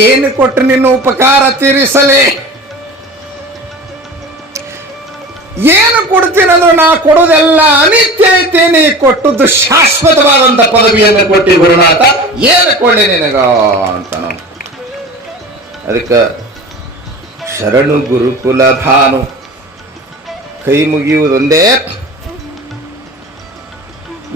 ಏನು ಕೊಟ್ಟು ನಿನ್ನ ಉಪಕಾರ ತೀರಿಸಲಿ? ಏನು ಕೊಡ್ತೀನಂದ್ರೆ ನಾ ಕೊಡೋದೆಲ್ಲ ಅನಿತ್ಯ ಐತಿ. ನೀ ಕೊಟ್ಟದ್ದು ಶಾಶ್ವತವಾದಂತ ಪದವಿಯನ್ನು ಕೊಟ್ಟಿ ಗುರುನಾಥ, ಏನು ಕೊಳ್ಳಿ ನಿನಗ ಅಂತ ನಾವು. ಅದಕ್ಕೆ ಶರಣು ಗುರುಕುಲ ಭಾನು ಕೈ ಮುಗಿಯುವುದೊಂದೇ.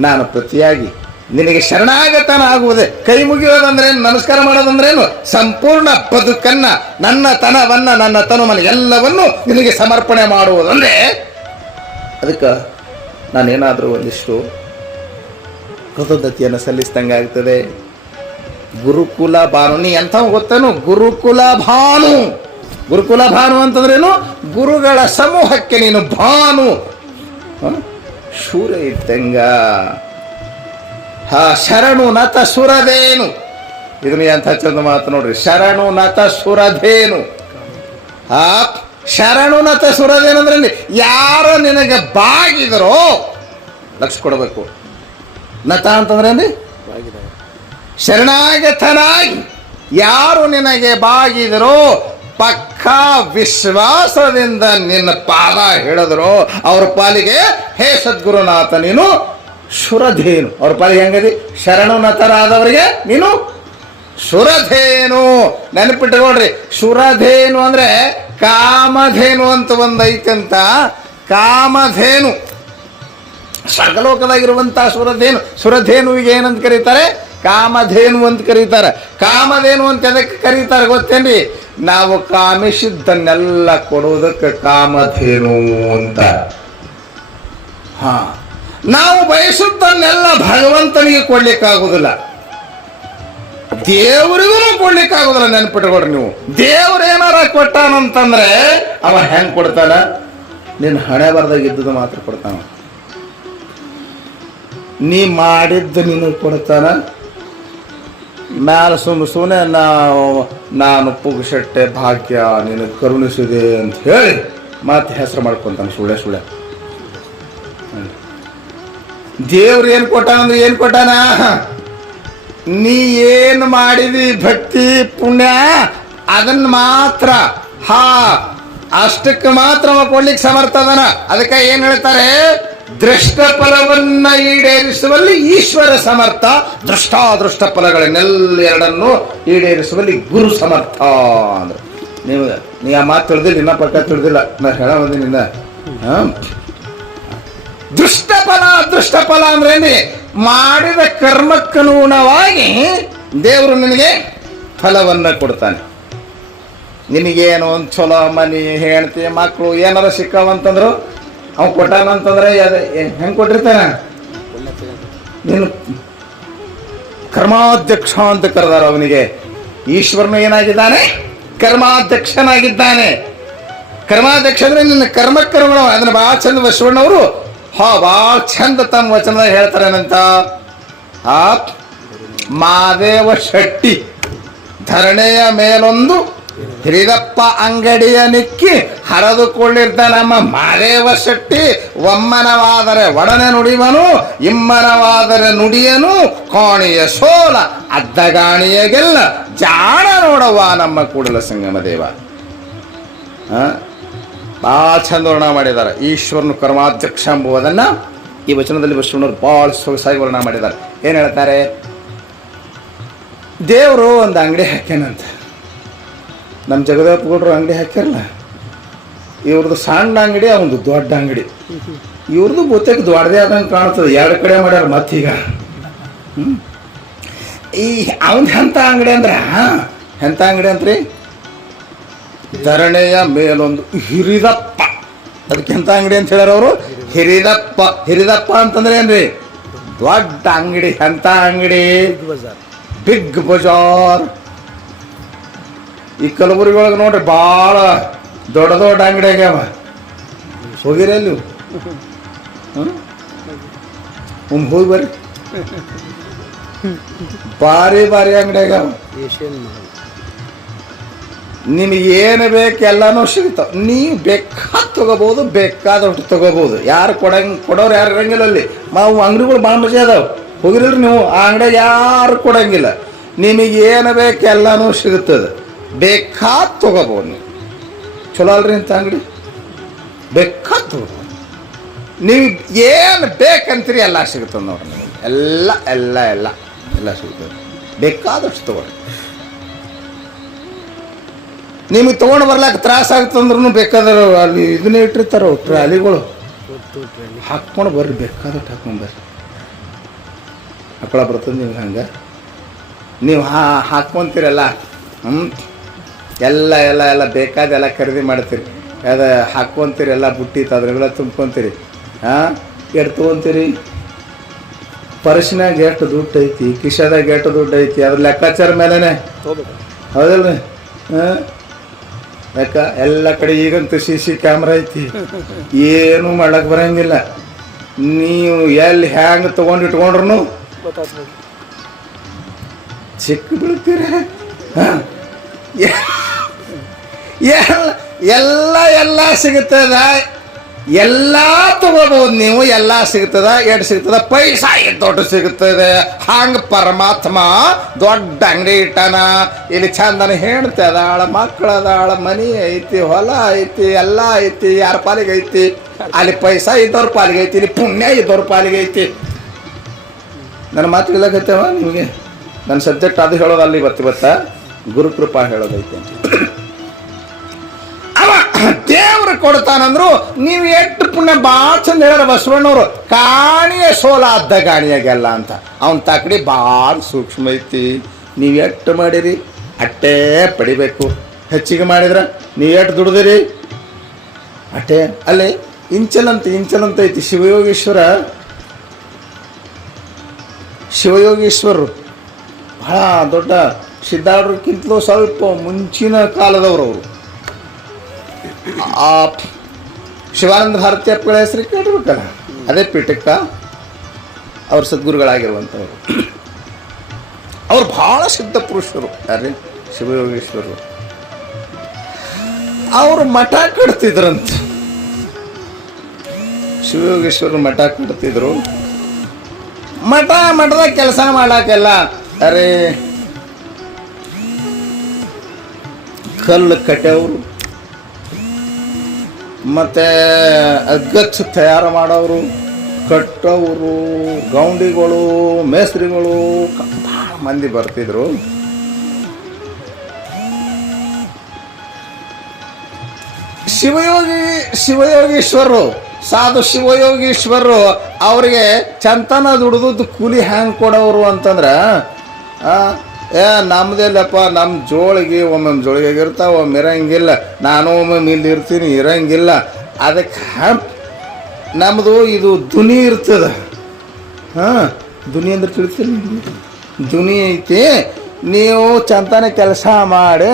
ನಾನು ಪ್ರತಿಯಾಗಿ ನಿನಗೆ ಶರಣಾಗತನಾಗುವುದೇ. ಕೈ ಮುಗಿಯೋದಂದ್ರೇನು, ನಮಸ್ಕಾರ ಮಾಡೋದಂದ್ರೇನು? ಸಂಪೂರ್ಣ ಬದುಕನ್ನ, ನನ್ನ ತನವನ್ನ, ನನ್ನ ತನುಮನ ಎಲ್ಲವನ್ನು ನಿನಗೆ ಸಮರ್ಪಣೆ ಮಾಡುವುದಂದ್ರೆ. ಅದಕ್ಕೆ ನಾನೇನಾದರೂ ಒಂದಿಷ್ಟು ಕೃತಜ್ಞತೆಯನ್ನು ಸಲ್ಲಿಸಿದಂಗೆ ಆಗ್ತದೆ. ಗುರುಕುಲ ಭಾನು, ನೀ ಎಂಥ ಗೊತ್ತೇನು? ಗುರುಕುಲ ಭಾನು. ಗುರುಕುಲ ಭಾನು ಅಂತಂದ್ರೇನು? ಗುರುಗಳ ಸಮೂಹಕ್ಕೆ ನೀನು ಭಾನು. ಶೂರ ಇದ್ದಂಗ. ಶರಣು ನತ ಸುರದೇನು. ಇದನ್ನ ಎಂಥ ಚಂದ ಮಾತು ನೋಡ್ರಿ. ಶರಣು ನತ ಸುರದೇನು. ಶರಣು ನತ ಸುರದೇನು ಅಂದ್ರೆ ಯಾರು ನಿನಗೆ ಬಾಗಿದರೋ ಲಕ್ಷ ಕೊಡಬೇಕು. ನತ ಅಂತಂದ್ರೆ ಶರಣಾಗತನಾಗಿ ಯಾರು ನಿನಗೆ ಬಾಗಿದರೋ ಪಕ್ಕಾ ವಿಶ್ವಾಸದಿಂದ ನಿನ್ನ ಪಾದ ಹೇಳಿದ್ರು ಅವ್ರ ಪಾಲಿಗೆ ಹೇ ಸದ್ಗುರುನಾಥ ನೀನು ಶುರಧೇನು. ಅವ್ರ ಪಾಲಿಗೆ ಹೆಂಗದಿ? ಶರಣುನತರಾದವರಿಗೆ ನೀನು ಶುರಧೇನು. ನೆನಪಿಟ್ಟುಕೊಳ್ರಿ, ಶುರಧೇನು ಅಂದ್ರೆ ಕಾಮಧೇನು ಅಂತ ಒಂದು ಐತಂತ. ಕಾಮಧೇನು ಸರ್ಗಲೋಕದಾಗಿರುವಂಥ ಸುರಧೇನುವಿಗೆ ಏನಂತ ಕರೀತಾರೆ? ಕಾಮಧೇನು ಅಂತ ಕರೀತಾರೆ. ಕಾಮಧೇನು ಅಂತ ಅದಕ್ಕೆ ಕರೀತಾರೆ ಗೊತ್ತೇನ್ರಿ? ನಾವು ಕಾಮಿಸಿದ್ದನ್ನೆಲ್ಲ ಕೊಡುವುದಕ್ಕೆ ಕಾಮಧೇನು ಅಂತ. ನಾವು ಬಯಸುತ್ತನ್ನೆಲ್ಲ ಭಗವಂತನಿಗೆ ಕೊಡ್ಲಿಕ್ಕಾಗುದಿಲ್ಲ, ದೇವರಿಗೂ ಕೊಡ್ಲಿಕ್ಕಾಗುದಿಲ್ಲ. ನೆನ್ಪಿಟ್ಕೊಡ್ರಿ ನೀವು. ದೇವ್ರೇನಾರ ಕೊಟ್ಟಾನಂತಂದ್ರೆ ಅವ ಹೆಂಗ್ ಕೊಡ್ತಾನ? ನಿನ್ನ ಹಣೆ ಬರ್ದಾಗಿದ್ದುದು ಮಾತ್ರ ಕೊಡ್ತಾನ. ನೀ ಮಾಡಿದ್ದು ನಿನಗೆ ಕೊಡ್ತಾನ. ಮ್ಯಾಲ ಸುಮ್ಮನೆ ನಾನು ಪುಗ್ಶೆಟ್ಟೆ ಭಾಗ್ಯ ನಿನಗೆ ಕರುಣಿಸಿದೆ ಅಂತ ಹೇಳಿ ಮತ್ತೆ ಹೆಸರು ಮಾಡ್ಕೊಂತಾನೆ ಸುಳ್ಳೆ. ದೇವ್ರು ಏನು ಕೊಟ್ಟಾನಂದ್ರೆ ಏನು ಕೊಟ್ಟಾನ? ನೀ ಏನು ಮಾಡಿದಿ ಭಕ್ತಿ ಪುಣ್ಯ ಅದನ್ನ ಮಾತ್ರ ಅಷ್ಟಕ್ಕೆ ಮಾತ್ರ ಕೊಡ್ಲಿಕ್ಕೆ ಸಮರ್ಥ ಅದನ. ಅದಕ್ಕೆ ಏನ್ ಹೇಳ್ತಾರೆ? ದೃಷ್ಟ ಫಲವನ್ನ ಈಡೇರಿಸುವಲ್ಲಿ ಈಶ್ವರ ಸಮರ್ಥ, ದೃಷ್ಟಾದೃಷ್ಟ ಫಲಗಳನ್ನೆರಡನ್ನು ಈಡೇರಿಸುವಲ್ಲಿ ಗುರು ಸಮರ್ಥ ಅಂದ್ರೆ. ನೀ ಆ ಮಾತು ತಿಳಿದಿಲ್ಲ, ಇನ್ನ ಪಕ್ಕ ತಿಳಿದಿಲ್ಲ. ನಾ ಹೇಳ ಬಂದಿ ನಿನ್ನ ದೃಷ್ಟ ಫಲ ಅಂದ್ರೆ ಮಾಡಿದ ಕರ್ಮಕ್ಕನುಗುಣವಾಗಿ ದೇವರು ನಿನಗೆ ಫಲವನ್ನ ಕೊಡ್ತಾನೆ. ನಿನಗೇನು ಒಂದು ಚಲೋ ಮನಿ, ಹೆಂಡತಿ, ಮಕ್ಕಳು ಏನಾರ ಸಿಕ್ಕವಂತಂದ್ರು ಅವ್ ಕೊಟ್ಟಾನಂತಂದ್ರೆ ಹೆಂಗ್ ಕೊಟ್ಟಿರ್ತಾನ? ನೀನು ಕರ್ಮಾಧ್ಯಕ್ಷ ಅಂತ ಕರೆದಾರ ಅವನಿಗೆ. ಈಶ್ವರನು ಏನಾಗಿದ್ದಾನೆ? ಕರ್ಮಾಧ್ಯಕ್ಷನಾಗಿದ್ದಾನೆ. ಕರ್ಮಾಧ್ಯಕ್ಷ ಅಂದ್ರೆ ನಿನ್ನ ಕರ್ಮಕ್ಕನುಗುಣ. ಅದನ್ನ ಬಹಳ ಚಂದ ಬಸವಣ್ಣವರು ಬಹಳ ಚಂದ ತಮ್ಮ ವಚನದಾಗ ಹೇಳ್ತಾರೇನಂತ. ಮಾದೇವ ಶೆಟ್ಟಿ ಧರಣೆಯ ಮೇಲೊಂದು ಹಿರಿದಪ್ಪ ಅಂಗಡಿಯ ನಿಕ್ಕಿ ಹರಿದುಕೊಂಡಿದ್ದ ನಮ್ಮ ಮಾದೇವ ಶೆಟ್ಟಿ ಒಮ್ಮನವಾದರೆ ಒಡನೆ ನುಡಿವನು, ಇಮ್ಮನವಾದರೆ ನುಡಿಯನು, ಕೋಣಿಯ ಸೋಲ ಅದ್ದಗಾಣಿಯಗೆಲ್ಲ ಜಾಣ ನೋಡವ್ವ ನಮ್ಮ ಕೂಡಲ ಸಂಗಮ ದೇವ. ಭಾಳ ಚಂದ ವರ್ಣ ಮಾಡಿದ್ದಾರೆ. ಈಶ್ವರನು ಕರ್ಮಾಧ್ಯಕ್ಷ ಎಂಬುವುದನ್ನು ಈ ವಚನದಲ್ಲಿ ಬಸವಣ್ಣವರು ಭಾಳ ಸೊಗಸಾಗಿ ವರ್ಣ ಮಾಡಿದ್ದಾರೆ. ಏನು ಹೇಳ್ತಾರೆ? ದೇವರು ಒಂದು ಅಂಗಡಿ ಹಾಕ್ಯಾನಂತ. ನಮ್ಮ ಜಗದಪ್ಪ ಗೌಡ್ರು ಅಂಗಡಿ ಹಾಕ್ಯಾರಲ್ಲ, ಇವ್ರದ್ದು ಸಣ್ಣ ಅಂಗಡಿ, ಅವನದು ದೊಡ್ಡ ಅಂಗಡಿ. ಇವ್ರದ್ದು ಬಹುತೇಕ ದೊಡ್ಡದೇ ಆದಂಗೆ ಕಾಣ್ತದೆ. ಎರಡು ಕಡೆ ಮಾಡ್ಯಾರ ಮತ್ತೀಗ. ಈ ಅವನ್ ಎಂಥ ಅಂಗಡಿ ಅಂದ್ರೆ ಎಂಥ ಅಂಗಡಿ ಅಂತ್ರಿ? ಧರಣೆಯ ಮೇಲೊಂದು ಹಿರಿದಪ್ಪ. ಅದಕ್ಕೆ ಎಂಥ ಅಂಗಡಿ ಅಂತ ಹೇಳ್ಯಾರ ಅವರು? ಹಿರಿದಪ್ಪ. ಹಿರಿದಪ್ಪ ಅಂತಂದ್ರೆ ಏನ್ರಿ? ದೊಡ್ಡ ಅಂಗಡಿ. ಎಂಥ ಅಂಗಡಿ? ಬಿಗ್ ಬಜಾರ್. ಈ ಕಲಬುರಗಿ ಒಳಗೆ ನೋಡ್ರಿ ಭಾಳ ದೊಡ್ಡ ದೊಡ್ಡ ಅಂಗಡಿ ಆಗ್ಯಾವ. ಹೋಗಿರಿ ಅಲ್ಲಿ? ಹೋಗಿ ಬರ್ರಿ. ಭಾರಿ ಭಾರಿ ಅಂಗಡಿ ಆಗ್ಯಾವ. ನಿಮಗೇನು ಬೇಕು ಎಲ್ಲನೂ ಸಿಗ್ತಾವ. ನೀವು ಬೇಕಾದ ತಗೋಬಹುದು, ಬೇಕಾದಷ್ಟು ತಗೋಬಹುದು. ಯಾರು ಕೊಡೋರು ಯಾರು ಇರಂಗಿಲ್ಲ ಅಲ್ಲಿ. ನಾವು ಅಂಗಡಿಗಳು ಭಾಳ ಮಜಾ ಅದಾವ. ಹೋಗಿರಲ್ರಿ ನೀವು? ಆ ಅಂಗಡಿಯಾಗ ಯಾರು ಕೊಡಂಗಿಲ್ಲ. ನಿಮಗೇನು ಬೇಕು ಎಲ್ಲನೂ ಸಿಗುತ್ತದೆ. ಬೇಕಾದ ತಗೋಬಹುದು. ನೀವು ಚಲೋ ಅಲ್ರಿ ಅಂತ ಅಂಗಡಿ? ಬೇಕಾದ ತಗೋಬಹುದು. ನೀವು ಏನು ಬೇಕಂತೀರಿ ಎಲ್ಲ ಸಿಗುತ್ತದೆ ನೋಡ್ರಿ. ನಿಮಗೆ ಎಲ್ಲ ಎಲ್ಲ ಎಲ್ಲ ಎಲ್ಲ ಸಿಗ್ತದೆ. ಬೇಕಾದಷ್ಟು ತಗೊಳ್ಳಿ. ನಿಮಗೆ ತೊಗೊಂಡು ಬರ್ಲಾಕ ತ್ರಾಸ ಆಗ್ತಂದ್ರೂ ಬೇಕಾದ್ರೆ ಅಲ್ಲಿ ಇದನ್ನೇ ಇಟ್ಟಿರ್ತಾರ ಟ್ರಾಲಿಗಳು, ಹಾಕ್ಕೊಂಡು ಬರ್ರಿ. ಬೇಕಾದಷ್ಟು ಹಾಕ್ಕೊಂಡು ಬರ್ರಿ. ಹಾಕೊಳ ಬರ್ತದೆ ನಿಮ್ಗೆ. ಹಂಗೆ ನೀವು ಹಾಕ್ಕೊಂತೀರಲ್ಲ, ಎಲ್ಲ ಎಲ್ಲ ಎಲ್ಲ ಬೇಕಾದೆಲ್ಲ ಖರೀದಿ ಮಾಡ್ತೀರಿ. ಅದು ಹಾಕ್ಕೊಂತೀರಿ, ಎಲ್ಲ ಬುಟ್ಟಿ ಅದ್ರೆಲ್ಲ ತುಂಬ್ಕೊತೀರಿ. ಎಷ್ಟು ತೊಗೊತೀರಿ? ಪರ್ಸ್ನಾಗ ಎಷ್ಟು ದುಡ್ಡು ಐತಿ, ಕಿಶಾದಾಗ ಎಷ್ಟು ದುಡ್ಡು ಐತಿ, ಅದ್ರ ಲೆಕ್ಕಾಚಾರ ಮೇಲೆನೆ ಹೌದಲ್ರಿ? ಯಾಕ ಎಲ್ಲ ಕಡೆ ಈಗಂತೂ CC ಕ್ಯಾಮ್ರಾ ಐತಿ, ಏನು ಮಾಡಕ್ಕೆ ಬರಂಗಿಲ್ಲ. ನೀವು ಎಲ್ಲಿ ಹ್ಯಾಂಗೆ ತೊಗೊಂಡು ಇಟ್ಕೊಂಡ್ರು ಚಿಕ್ಕ ಬೀಳ್ತೀರ. ಎಲ್ಲ ಎಲ್ಲ ಎಲ್ಲ ಸಿಗುತ್ತದ. ಎಲ್ಲ ತಗೋಬಹುದು ನೀವು, ಎಲ್ಲ ಸಿಗ್ತದ, ಎಡ್ ಸಿಗ್ತದ, ಪೈಸಾ ದೊಡ್ಡ ಸಿಗ್ತದೆ. ಹಂಗ ಪರಮಾತ್ಮ ದೊಡ್ಡ ಅಂಗಡಿ ಇಟ್ಟಾನ. ಇಲ್ಲಿ ಚಂದನ ಹೆಣ್ತಿ ಅದಾಳ, ಮಕ್ಕಳದಾಳ, ಮನಿ ಐತಿ, ಹೊಲ ಐತಿ, ಎಲ್ಲ ಐತಿ. ಯಾರ ಪಾಲಿಗೆ ಐತಿ? ಅಲ್ಲಿ ಪೈಸಾ ಇದ್ದವ್ರ ಪಾಲಿಗೆ ಐತಿ, ಇಲ್ಲಿ ಪುಣ್ಯ ಇದ್ದವ್ರ ಪಾಲಿಗೆ ಐತಿ. ನನ್ನ ಮಾತು ಇಲ್ಲಕತ್ತೇವ ನಿಮಗೆ. ನನ್ನ ಸಬ್ಜೆಕ್ಟ್ ಅದು ಹೇಳೋದು ಅಲ್ಲಿ ಇವತ್ತ ಗುರುಕೃಪಾ ಹೇಳೋದೈತಿ ಅಂತ. ಅವ ದೇವ್ರು ಕೊಡ್ತಾನಂದ್ರು ನೀವು ಎಷ್ಟು ಪುಣ್ಯ ಭಾಳ ಚಂದ ಹೇಳ್ಯಾರ ಬಸವಣ್ಣವ್ರು. ಕಾಣಿಯ ಸೋಲ ಅದ್ದ ಗಾಣಿಯಾಗೆಲ್ಲ ಅಂತ. ಅವನ ತಕಡಿ ಭಾಳ ಸೂಕ್ಷ್ಮ ಐತಿ. ನೀವು ಎಷ್ಟು ಮಾಡಿರಿ ಅಟ್ಟೇ ಪಡಿಬೇಕು. ಹೆಚ್ಚಿಗೆ ಮಾಡಿದ್ರ ನೀವು ಎಷ್ಟು ದುಡ್ದಿರಿ ಅಟ್ಟೇ. ಅಲ್ಲಿ ಇಂಚಲಂತ ಐತಿ. ಶಿವಯೋಗೀಶ್ವರರು ಬಹಳ ದೊಡ್ಡ ಸಿದ್ಧಾರ್ಢಕ್ಕಿಂತಲೂ ಸ್ವಲ್ಪ ಮುಂಚಿನ ಕಾಲದವರು ಅವರು. ಆ ಶಿವಾನಂದ ಭಾರತಿ ಅಪ್ಪಗಳ ಹೆಸರು ಕೇಳಿರ್ಬೇಕಲ್ಲ, ಅದೇ ಪೀಠಕ್ಕ ಅವ್ರ ಸದ್ಗುರುಗಳಾಗಿರುವಂಥವ್ರು. ಅವ್ರು ಬಹಳ ಸಿದ್ಧ ಪುರುಷರು. ಯಾರೇ ಶಿವಯೋಗೇಶ್ವರರು. ಅವರು ಮಠ ಕಟ್ತಿದ್ರಂತ. ಶಿವಯೋಗೇಶ್ವರರು ಮಠ ಕಟ್ತಿದ್ರು. ಮಠದಾಗ ಕೆಲಸ ಮಾಡಾಕೆಲ್ಲ ಅರೆ ಕಲ್ಲು ಕಟ್ಟೆಯವರು, ಮತ್ತೆ ಅಗ್ಗಚ್ಚು ತಯಾರು ಮಾಡೋರು, ಕಟ್ಟೋರು, ಗೌಂಡಿಗಳು, ಮೇಸ್ತ್ರಿಗಳು ಭಾಳ ಮಂದಿ ಬರ್ತಿದ್ರು. ಶಿವಯೋಗೀಶ್ವರರು, ಸಾಧು ಶಿವಯೋಗೀಶ್ವರರು ಅವ್ರಿಗೆ ಚಂತನ ದುಡ್ದು ಕೂಲಿ ಹ್ಯಾಂಗೆ ಕೊಡೋರು ಅಂತಂದ್ರೆ, ನಮ್ದೆಲ್ಲಪ್ಪ, ನಮ್ಮ ಜೋಳಿಗೆ ಒಮ್ಮೊಮ್ಮೆ ಜೋಳಿಗೆ ಇರ್ತಾವೆ, ಒಮ್ಮೆ ಇರಂಗಿಲ್ಲ. ನಾನು ಒಮ್ಮೊಮ್ಮೆ ಇಲ್ಲಿ ಇರ್ತೀನಿ, ಇರಂಗಿಲ್ಲ. ಅದಕ್ಕೆ ನಮ್ಮದು ಇದು ದುನಿ ಇರ್ತದೆ. ದುನಿ ಅಂದ್ರೆ ತಿಳಿತೀನಿ, ದುನಿ ಐತಿ. ನೀವು ಚಂತನ ಕೆಲಸ ಮಾಡಿ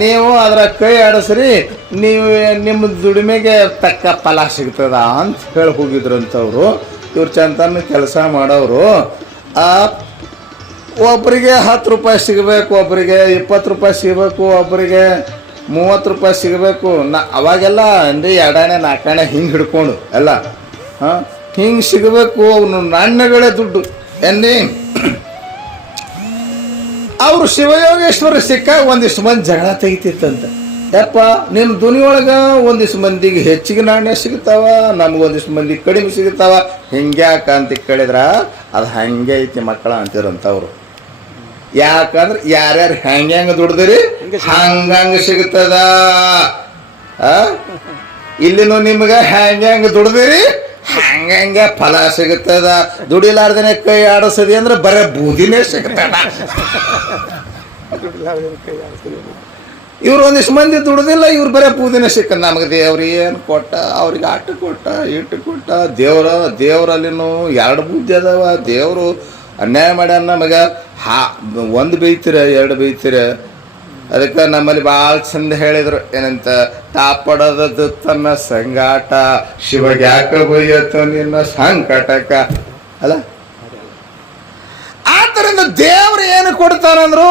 ನೀವು ಅದರ ಕೈ ಆಡಿಸ್ರಿ, ನೀವು ನಿಮ್ಮ ದುಡಿಮೆಗೆ ತಕ್ಕ ಫಲ ಸಿಗ್ತದ ಅಂತ ಹೇಳಿ ಹೋಗಿದ್ರಂಥವ್ರು. ಇವ್ರು ಚಂತನ ಕೆಲಸ ಮಾಡೋರು. ಒಬ್ಬರಿಗೆ 10 ರೂಪಾಯಿ ಸಿಗಬೇಕು, ಒಬ್ಬರಿಗೆ 20 ರೂಪಾಯಿ ಸಿಗಬೇಕು, ಒಬ್ಬರಿಗೆ 30 ರೂಪಾಯಿ ಸಿಗಬೇಕು. ಅವಾಗೆಲ್ಲ ಅಂದರೆ 2 ಆಣೆ 4 ಆಣೆ ಹಿಂಗೆ ಹಿಡ್ಕೊಂಡು ಎಲ್ಲ ಹಿಂಗೆ ಸಿಗಬೇಕು. ಅವನು ನಾಣ್ಯಗಳೇ ದುಡ್ಡು ಎನ್ನಿ. ಅವರು ಶಿವಯೋಗೇಶ್ವರ ಸಿಕ್ಕಾಗ ಒಂದಿಷ್ಟು ಮಂದಿ ಜಗಳ ತೆಗಿತಿತ್ತಂತ. ಯಪ್ಪ ನಿಮ್ಮ ದುನಿಯೊಳಗೆ ಒಂದಿಷ್ಟು ಮಂದಿಗೆ ಹೆಚ್ಚಿಗೆ ನಾಣ್ಯ ಸಿಗ್ತಾವ, ನಮ್ಗೊಂದಿಷ್ಟು ಮಂದಿ ಕಡಿಮೆ ಸಿಗ್ತಾವ, ಹಿಂಗ್ಯಾಕ ಅಂತ ಕೇಳಿದ್ರ ಅದು ಹಂಗೆ ಐತಿ ಮಕ್ಕಳ ಅಂತಿರಂಥವ್ರು. ಯಾಕಂದ್ರೆ ಯಾರ್ಯಾರು ಹೆಂಗೆ ದುಡ್ದಿರಿ ಹಂಗಂಗೆ ಸಿಗ್ತದ. ಇಲ್ಲಿನೂ ನಿಮ್ಗೆ ಹೆಂಗೆ ದುಡ್ದಿರಿ ಹಂಗೆ ಫಲ ಸಿಗುತ್ತದ. ದುಡಿಲಾರ್ದೇನೆ ಕೈ ಆಡಿಸದಿ ಅಂದ್ರೆ ಬರೇ ಬೂದಿನೇ ಸಿಗ್ತದ. ಇವ್ರು ಒಂದಿಷ್ಟು ಮಂದಿ ದುಡ್ದಿಲ್ಲ, ಇವ್ರು ಬರೇ ಬೂದಿನೇ ಸಿಕ್ಕ. ನಮಗೆ ದೇವ್ರು ಏನು ಕೊಟ್ಟ, ಅವ್ರಿಗೆ ಅಟ್ಟು ಕೊಟ್ಟ, ಇಟ್ಟು ಕೊಟ್ಟ. ದೇವರಲ್ಲಿನೂ 2 ಬುದ್ಧಿ ಅದಾವ. ದೇವರು ಅನ್ಯಾಯ ಮಾಡ್ಯಾನ ನಮಗೆ. 1 ಬೈತೀರ 2 ಬೈತೀರ. ಅದಕ್ಕೆ ನಮ್ಮಲ್ಲಿ ಭಾಳ ಚಂದ ಹೇಳಿದ್ರು ಏನಂತ, ತಾಪಡದದ್ದು ತನ್ನ ಸಂಗಾಟ, ಶಿವಗ್ಯಾಕ ಬೈಯತ್ತು ನಿನ್ನ ಸಂಕಟಕ ಅಲ್ಲ. ಆದ್ದರಿಂದ ದೇವ್ರು ಏನು ಕೊಡ್ತಾರಂದ್ರು,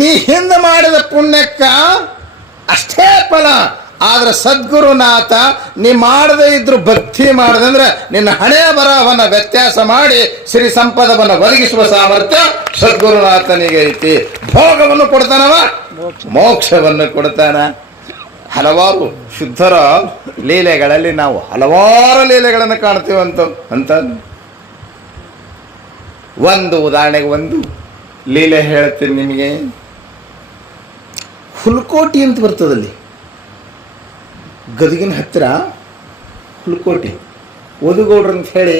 ನೀ ಹಿಂದೆ ಮಾಡಿದ ಪುಣ್ಯಕ್ಕ ಅಷ್ಟೇ ಫಲ. ಆದ್ರೆ ಸದ್ಗುರುನಾಥ ನೀ ಮಾಡದೇ ಇದ್ರು ಭಕ್ತಿ ಮಾಡದಂದ್ರೆ ನಿನ್ನ ಹಣೆ ಬರಹವನ್ನು ವ್ಯತ್ಯಾಸ ಮಾಡಿ ಶ್ರೀ ಸಂಪದವನ್ನು ಒದಗಿಸುವ ಸಾಮರ್ಥ್ಯ ಸದ್ಗುರುನಾಥನಿಗೆ ಐತಿ. ಭೋಗವನ್ನು ಕೊಡ್ತಾನವ, ಮೋಕ್ಷವನ್ನು ಕೊಡ್ತಾನ. ಹಲವಾರು ಶುದ್ಧರ ಲೀಲೆಗಳಲ್ಲಿ ನಾವು ಹಲವಾರು ಲೀಲೆಗಳನ್ನು ಕಾಣ್ತೀವಂತ ಒಂದು ಉದಾಹರಣೆಗೆ ಒಂದು ಲೀಲೆ ಹೇಳ್ತೀನಿ ನಿಮಗೆ. ಹುಲ್ಕೋಟಿ ಅಂತ ಬರ್ತದಲ್ಲಿ, ಗದಗಿನ ಹತ್ತಿರ ಹುಲ್ಕೋಟಿ. ಓದುಗೌಡ್ರು ಅಂತ ಹೇಳಿ,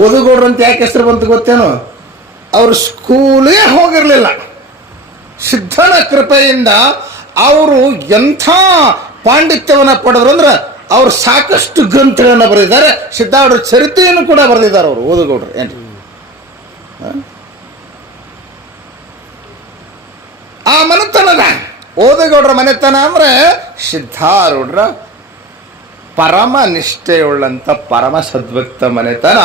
ಓದುಗೌಡ್ರು ಅಂತ ಯಾಕೆ ಹೆಸರು ಬಂತು ಗೊತ್ತೇನೋ? ಅವರು ಸ್ಕೂಲೇ ಹೋಗಿರಲಿಲ್ಲ. ಸಿದ್ಧನ ಕೃಪೆಯಿಂದ ಅವರು ಎಂಥ ಪಾಂಡಿತ್ಯವನ್ನು ಪಡೆದ್ರು ಅಂದ್ರೆ ಅವ್ರು ಸಾಕಷ್ಟು ಗ್ರಂಥಗಳನ್ನು ಬರೆದಿದ್ದಾರೆ. ಸಿದ್ಧಾರ್ಢರ ಚರಿತ್ರೆಯನ್ನು ಕೂಡ ಬರೆದಿದ್ದಾರೆ ಅವರು ಓದುಗೌಡ್ರು. ಏನು ಆ ಮನೆತನದ ಓದುಗೌಡ್ರ ಮನೆತನ ಅಂದ್ರೆ ಸಿದ್ಧಾರೂಢರ ಪರಮ ನಿಷ್ಠೆಯುಳ್ಳಂಥ ಪರಮ ಸದ್ಭಕ್ತ ಮನೆತನ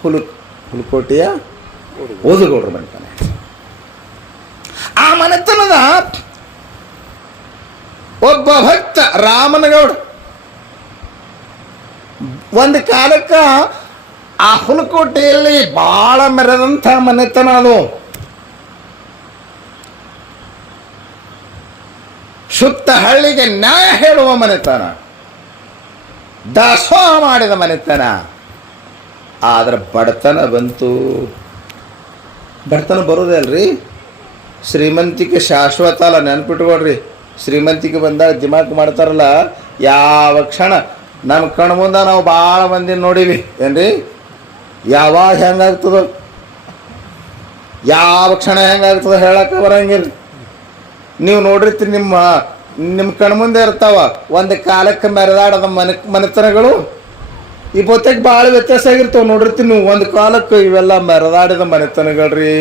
ಹುಲ್ಕೋಟೆಯ ಓದುಗೌಡ್ರ ಮನೆತನ. ಆ ಮನೆತನದ ಒಬ್ಬ ಭಕ್ತ ರಾಮನಗೌಡ ಒಂದು ಕಾಲಕ್ಕ ಆ ಹುಲಕೋಟೆಯಲ್ಲಿ ಬಹಳ ಮೆರೆದಂಥ ಮನೆತನ ಅದು. ಸುತ್ತ ಹಳ್ಳಿಗೆ ನ್ಯಾಯ ಹೇಳುವ ಮನೆತನ, ದಾಸೋಹ ಮಾಡಿದ ಮನೆತನ. ಆದ್ರೆ ಬಡತನ ಬಂತು. ಬಡತನ ಬರೋದೇ ಅಲ್ರಿ, ಶ್ರೀಮಂತಿಕೆ ಶಾಶ್ವತ ಅಲ್ಲ, ನೆನ್ಪಿಟ್ಕೊಡ್ರಿ. ಶ್ರೀಮಂತಿಕೆ ಬಂದಾಗ ದಿಮಾಕ್ ಮಾಡ್ತಾರಲ್ಲ, ಯಾವ ಕ್ಷಣ ನಮ್ಮ ಕಣ್ಣು ಮುಂದೆ ನಾವು ಭಾಳ ಮಂದಿ ನೋಡೀವಿ ಏನ್ರಿ, ಯಾವಾಗ ಹೆಂಗಾಗ್ತದೋ ಯಾವ ಕ್ಷಣ ಹೆಂಗಾಗ್ತದೋ ಹೇಳಕ್ಕೆ ಬರಂಗಿಲ್ಲ. ನೀವು ನೋಡಿರ್ತೀರಿ, ನಿಮ್ಮ ಕಣ್ಮುಂದೆ ಇರ್ತಾವ ಒಂದು ಕಾಲಕ್ಕೆ ಮೆರೆದಾಡದ ಮನೆತನಗಳು. ಈ ಬೊತ್ತೆಗೆ ಭಾಳ ವ್ಯತ್ಯಾಸ ಆಗಿರ್ತಾವೆ ನೋಡಿರ್ತೀವಿ ನೀವು. ಒಂದು ಕಾಲಕ್ಕೆ ಇವೆಲ್ಲ ಮೆರೆದಾಡಿದ ಮನೆತನಗಳ್ರಿ.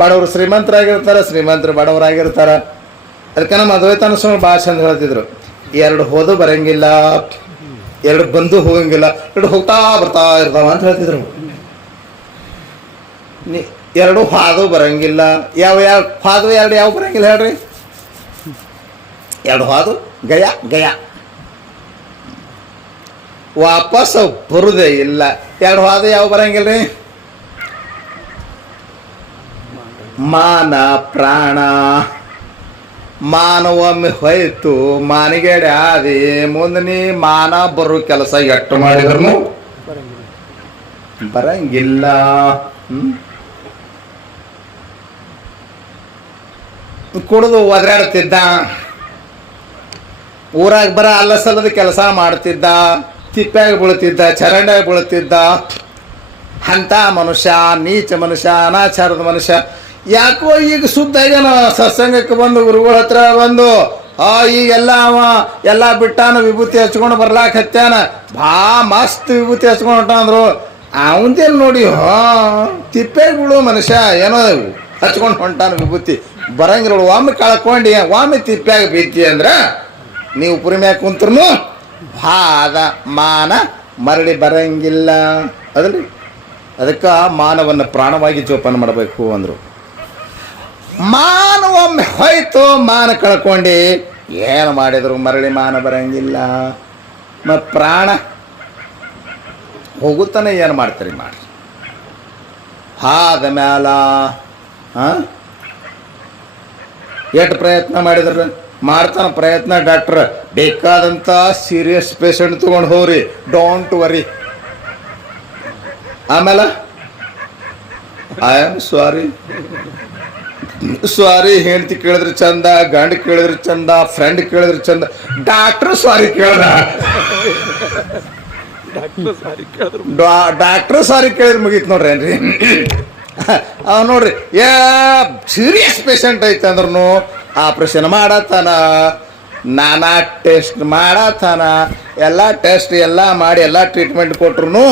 ಬಡವರು ಶ್ರೀಮಂತರಾಗಿರ್ತಾರೆ, ಶ್ರೀಮಂತರು ಬಡವರಾಗಿರ್ತಾರೆ. ಅದಕ್ಕೆ ನಮ್ಮ ಅದ್ವೈತಾನ ಸ್ವಾಮಿ ಭಾಳ ಚಂದ ಹೇಳ್ತಿದ್ರು, ಎರಡು ಹೋದು ಬರಂಗಿಲ್ಲ, ಎರಡು ಬಂದು ಹೋಗಂಗಿಲ್ಲ, ಎರಡು ಹೋಗ್ತಾ ಬರ್ತಾ ಇರ್ತಾವ ಅಂತ ಹೇಳ್ತಿದ್ರು. ಎರಡು ಹಾದು ಬರಂಗಿಲ್ಲ. ಯಾವ ಹಾದು ಎರಡು ಯಾವ ಬರಂಗಿಲ್ಲ ಹೇಳ್ರಿ? ಎರಡು ಹಾದು ಗಯ ಗಯ, ವಾಪಸ್ ಬರುದೇ ಇಲ್ಲ. ಎರಡು ಹಾದು ಯಾವ ಬರಂಗಿಲ್ಲ ರೀ? ಮಾನ ಪ್ರಾಣ. ಮಾನವೊಮ್ಮೆ ಹೋಯ್ತು ಮಾನಿಗೆಡೆ ಆದಿ, ಮುಂದೆ ನೀ ಮಾನ ಬರೋ ಕೆಲಸ ಎಷ್ಟು ಮಾಡಿದ್ರು ಬರಂಗಿಲ್ಲ. ಕುಡಿದು ಒದರಾಡ್ತಿದ್ದ, ಊರಾಗ ಬರ ಅಲ್ಲ ಸಲ್ಲದ ಕೆಲಸ ಮಾಡ್ತಿದ್ದ, ತಿಪ್ಪ್ಯಾಗ ಬೀಳ್ತಿದ್ದ, ಚರಂಡ್ಯಾಗ ಬೀಳ್ತಿದ್ದ. ಅಂಥ ಮನುಷ್ಯ, ನೀಚ ಮನುಷ್ಯ, ಅನಾಚಾರದ ಮನುಷ್ಯ. ಯಾಕೋ ಈಗ ಶುದ್ಧ ಆಗ್ಯಾನ, ಸತ್ಸಂಗಕ್ಕೆ ಬಂದು ಗುರುಗಳ ಹತ್ರ ಬಂದು ಈಗೆಲ್ಲ ಅವ ಎಲ್ಲ ಬಿಟ್ಟಾನ, ವಿಭೂತಿ ಹಚ್ಕೊಂಡು ಬರ್ಲಾಕ ಹತ್ಯಾನ, ಮಸ್ತ್ ವಿಭೂತಿ ಹಚ್ಕೊಂಡು ಹೊಂಟಾಂದ್ರು. ಅವಂದೇನು ನೋಡಿ ತಿಪ್ಪೆಗೆ ಬಿಡು ಮನುಷ್ಯ, ಏನೋ ಹಚ್ಕೊಂಡು ಹೊಂಟಾನ ವಿಭೂತಿ ಬರಂಗಿಲ್ಲ. ಒಮ್ಮೆ ಕಳ್ಕೊಂಡು ಒಮ್ಮೆ ತಿಪ್ಪ್ಯಾಗ ಬಿತ್ತಿ ಅಂದ್ರೆ ನೀವು ಪುರಿಮ್ಯಾಗ ಕುಂತ್ರು ಹಾದ ಮಾನ ಮರಳಿ ಬರಂಗಿಲ್ಲ. ಅದಲ್ರಿ, ಅದಕ್ಕೆ ಮಾನವನ್ನು ಪ್ರಾಣವಾಗಿ ಜೋಪಾನ ಮಾಡಬೇಕು ಅಂದರು. ಮಾನ ಒಮ್ಮೆ ಹೋಯ್ತು, ಮಾನ ಕಳ್ಕೊಂಡು ಏನು ಮಾಡಿದ್ರು ಮರಳಿ ಮಾನ ಬರಂಗಿಲ್ಲ. ಮತ್ತು ಪ್ರಾಣ ಹೋಗುತ್ತಾನೆ, ಏನು ಮಾಡ್ತೀರಿ ಮಾಡಿ. ಆದ ಮ್ಯಾಲ ಎಷ್ಟು ಪ್ರಯತ್ನ ಮಾಡಿದ್ರು ಮಾಡ್ತಾನೆ ಪ್ರಯತ್ನ. ಡಾಕ್ಟ್ರ್ ಬೇಕಾದಂಥ ಸೀರಿಯಸ್ ಪೇಷಂಟ್ ತೊಗೊಂಡು ಹೋಗ್ರಿ, ಡೋಂಟ್ ವರಿ. ಆಮೇಲೆ ಐ ಆಮ್ ಸಾರಿ ಹೆಂಡತಿ ಕೇಳಿದ್ರೆ ಚಂದ, ಗಂಡ ಕೇಳಿದ್ರೆ ಚಂದ, ಫ್ರೆಂಡ್ ಕೇಳಿದ್ರೆ ಚಂದ, ಡಾಕ್ಟ್ರು ಸಾರಿ ಕೇಳ್ದ. ಡಾಕ್ಟ್ರು ಸಾರಿ ಕೇಳಿದ್ರೆ ಮುಗೀತು ನೋಡ್ರಿ. ಏನ್ರಿ ನೋಡ್ರಿ, ಸೀರಿಯಸ್ ಪೇಷಂಟ್ ಐತೆ ಅಂದ್ರೂ ಆಪ್ರೇಷನ್ ಮಾಡತ್ತಾನ, ನಾನಾ ಟೆಸ್ಟ್ ಮಾಡತ್ತಾನ, ಎಲ್ಲ ಟೆಸ್ಟ್ ಎಲ್ಲ ಮಾಡಿ ಎಲ್ಲ ಟ್ರೀಟ್ಮೆಂಟ್ ಕೊಟ್ರು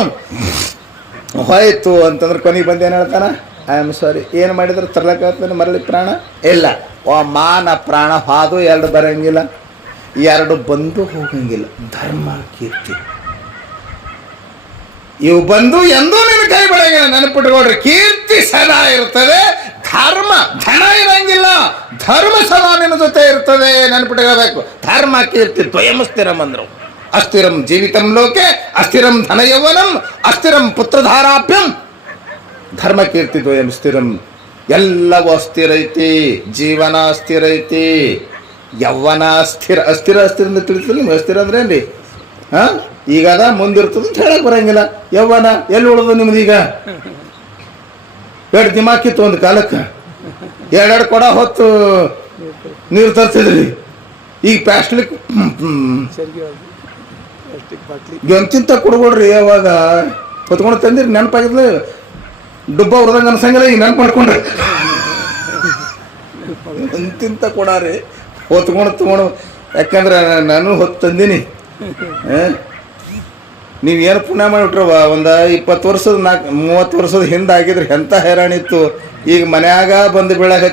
ಹೋಯ್ತು ಅಂತಂದ್ರೆ ಕೊನೆಗೆ ಬಂದು ಏನು ಹೇಳ್ತಾನ? I am sorry. ಏನು ಮಾಡಿದ್ರೆ ತರ್ಲಕ್ಕಾಗ್ತಾನೆ ಮರಳಿ ಪ್ರಾಣ ಇಲ್ಲ. ಮಾನ ಪ್ರಾಣ ಹಾದು ಎರಡು ಬರಂಗಿಲ್ಲ, ಎರಡು ಬಂದು ಹೋಗಂಗಿಲ್ಲ. ಧರ್ಮ ಕೀರ್ತಿ ಇವು ಬಂದು ಎಂದೂ ನಿನ್ನ ಕೈ ಬೆಳಗಿಲ್ಲ. ನೆನಪಿಟ್ಕೊಳ್ರಿ, ಕೀರ್ತಿ ಸದಾ ಇರ್ತದೆ, ಧರ್ಮ ಧನ ಇರಂಗಿಲ್ಲ. ಧರ್ಮ ಸದಾ ನಿನ್ನ ಜೊತೆ ಇರ್ತದೆ, ನೆನಪಿಟ್ಕೋಬೇಕು. ಧರ್ಮ ಕೀರ್ತಿ ದ್ವಯಂ ಸ್ಥಿರಂ ಅಂದ್ರು. ಅಸ್ಥಿರಂ ಜೀವಿತಂ ಲೋಕೆ, ಅಸ್ಥಿರಂ ಧನ ಯೌವನಂ, ಅಸ್ಥಿರಂ ಪುತ್ರಧಾರಾಭ್ಯಂ. ಧರ್ಮ ಕೀರ್ತಿ ದ್ವಯಂ ಸ್ಥಿರಂ. ಎಲ್ಲವೂ ಅಸ್ಥಿರ ಐತಿ. ಜೀವನ ಅಸ್ಥಿರ ಐತಿ, ಯೌವನ ಅಸ್ಥಿರ. ಅಸ್ಥಿರ ಅಂತ ತಿಳಿತಿಲ್ಲ ನಿಮ್ಗೆ. ಅಸ್ಥಿರ ಅಂದ್ರೆ ಏನ್ರಿ? ಈಗದ ಮುಂದಿರ್ತದ ಅಂತ ಹೇಳಕ್ ಬರಂಗಿಲ್ಲ. ಯೌವನ ಎಲ್ಲಿ ಉಳಿದು ನಿಮ್ದೀಗ? ಎರಡು ದಿಮಾಕಿತ್ತು ಒಂದು ಕಾಲಕ್ಕೆ, ಎರಡೆರಡು ಕೊಡ ಹೊತ್ತು ನೀರು ತರ್ತಿದ್ರಿ. ಈಗ ಪ್ಲಾಸ್ಟಿಕ್ ಎಂತಿಂತ ಕುಡ್ಕೊಡ್ರಿ. ಯಾವಾಗ ಹೊತ್ಕೊಂಡು ತಂದಿರಿ ನೆನಪಾಗಿದ್ಲ, ಡುಬ್ಬ ಹೊರದಂಗ ಅನ್ಸಂಗಿಲ್ಲ. ಈಗ ನೆನಪು ಮಾಡ್ಕೊಂಡ್ರಿ ಎಂತಿಂತ ಕೊಡಾರಿ ಹೊತ್ಕೊಂಡು ಯಾಕಂದ್ರೆ ನಾನು ಹೊತ್ತು ತಂದೀನಿ. ನೀವೇನು ಪುಣ್ಯ ಮಾಡಿಬಿಟ್ರವ. ಒಂದು 20 ವರ್ಷದ 30 ವರ್ಷದ ಹಿಂದೆ ಆಗಿದ್ರೆ ಎಂಥ ಹೈರಾಣಿತ್ತು. ಈಗ ಮನ್ಯಾಗ ಬಂದು ಬೀಳಾಕೈತೆ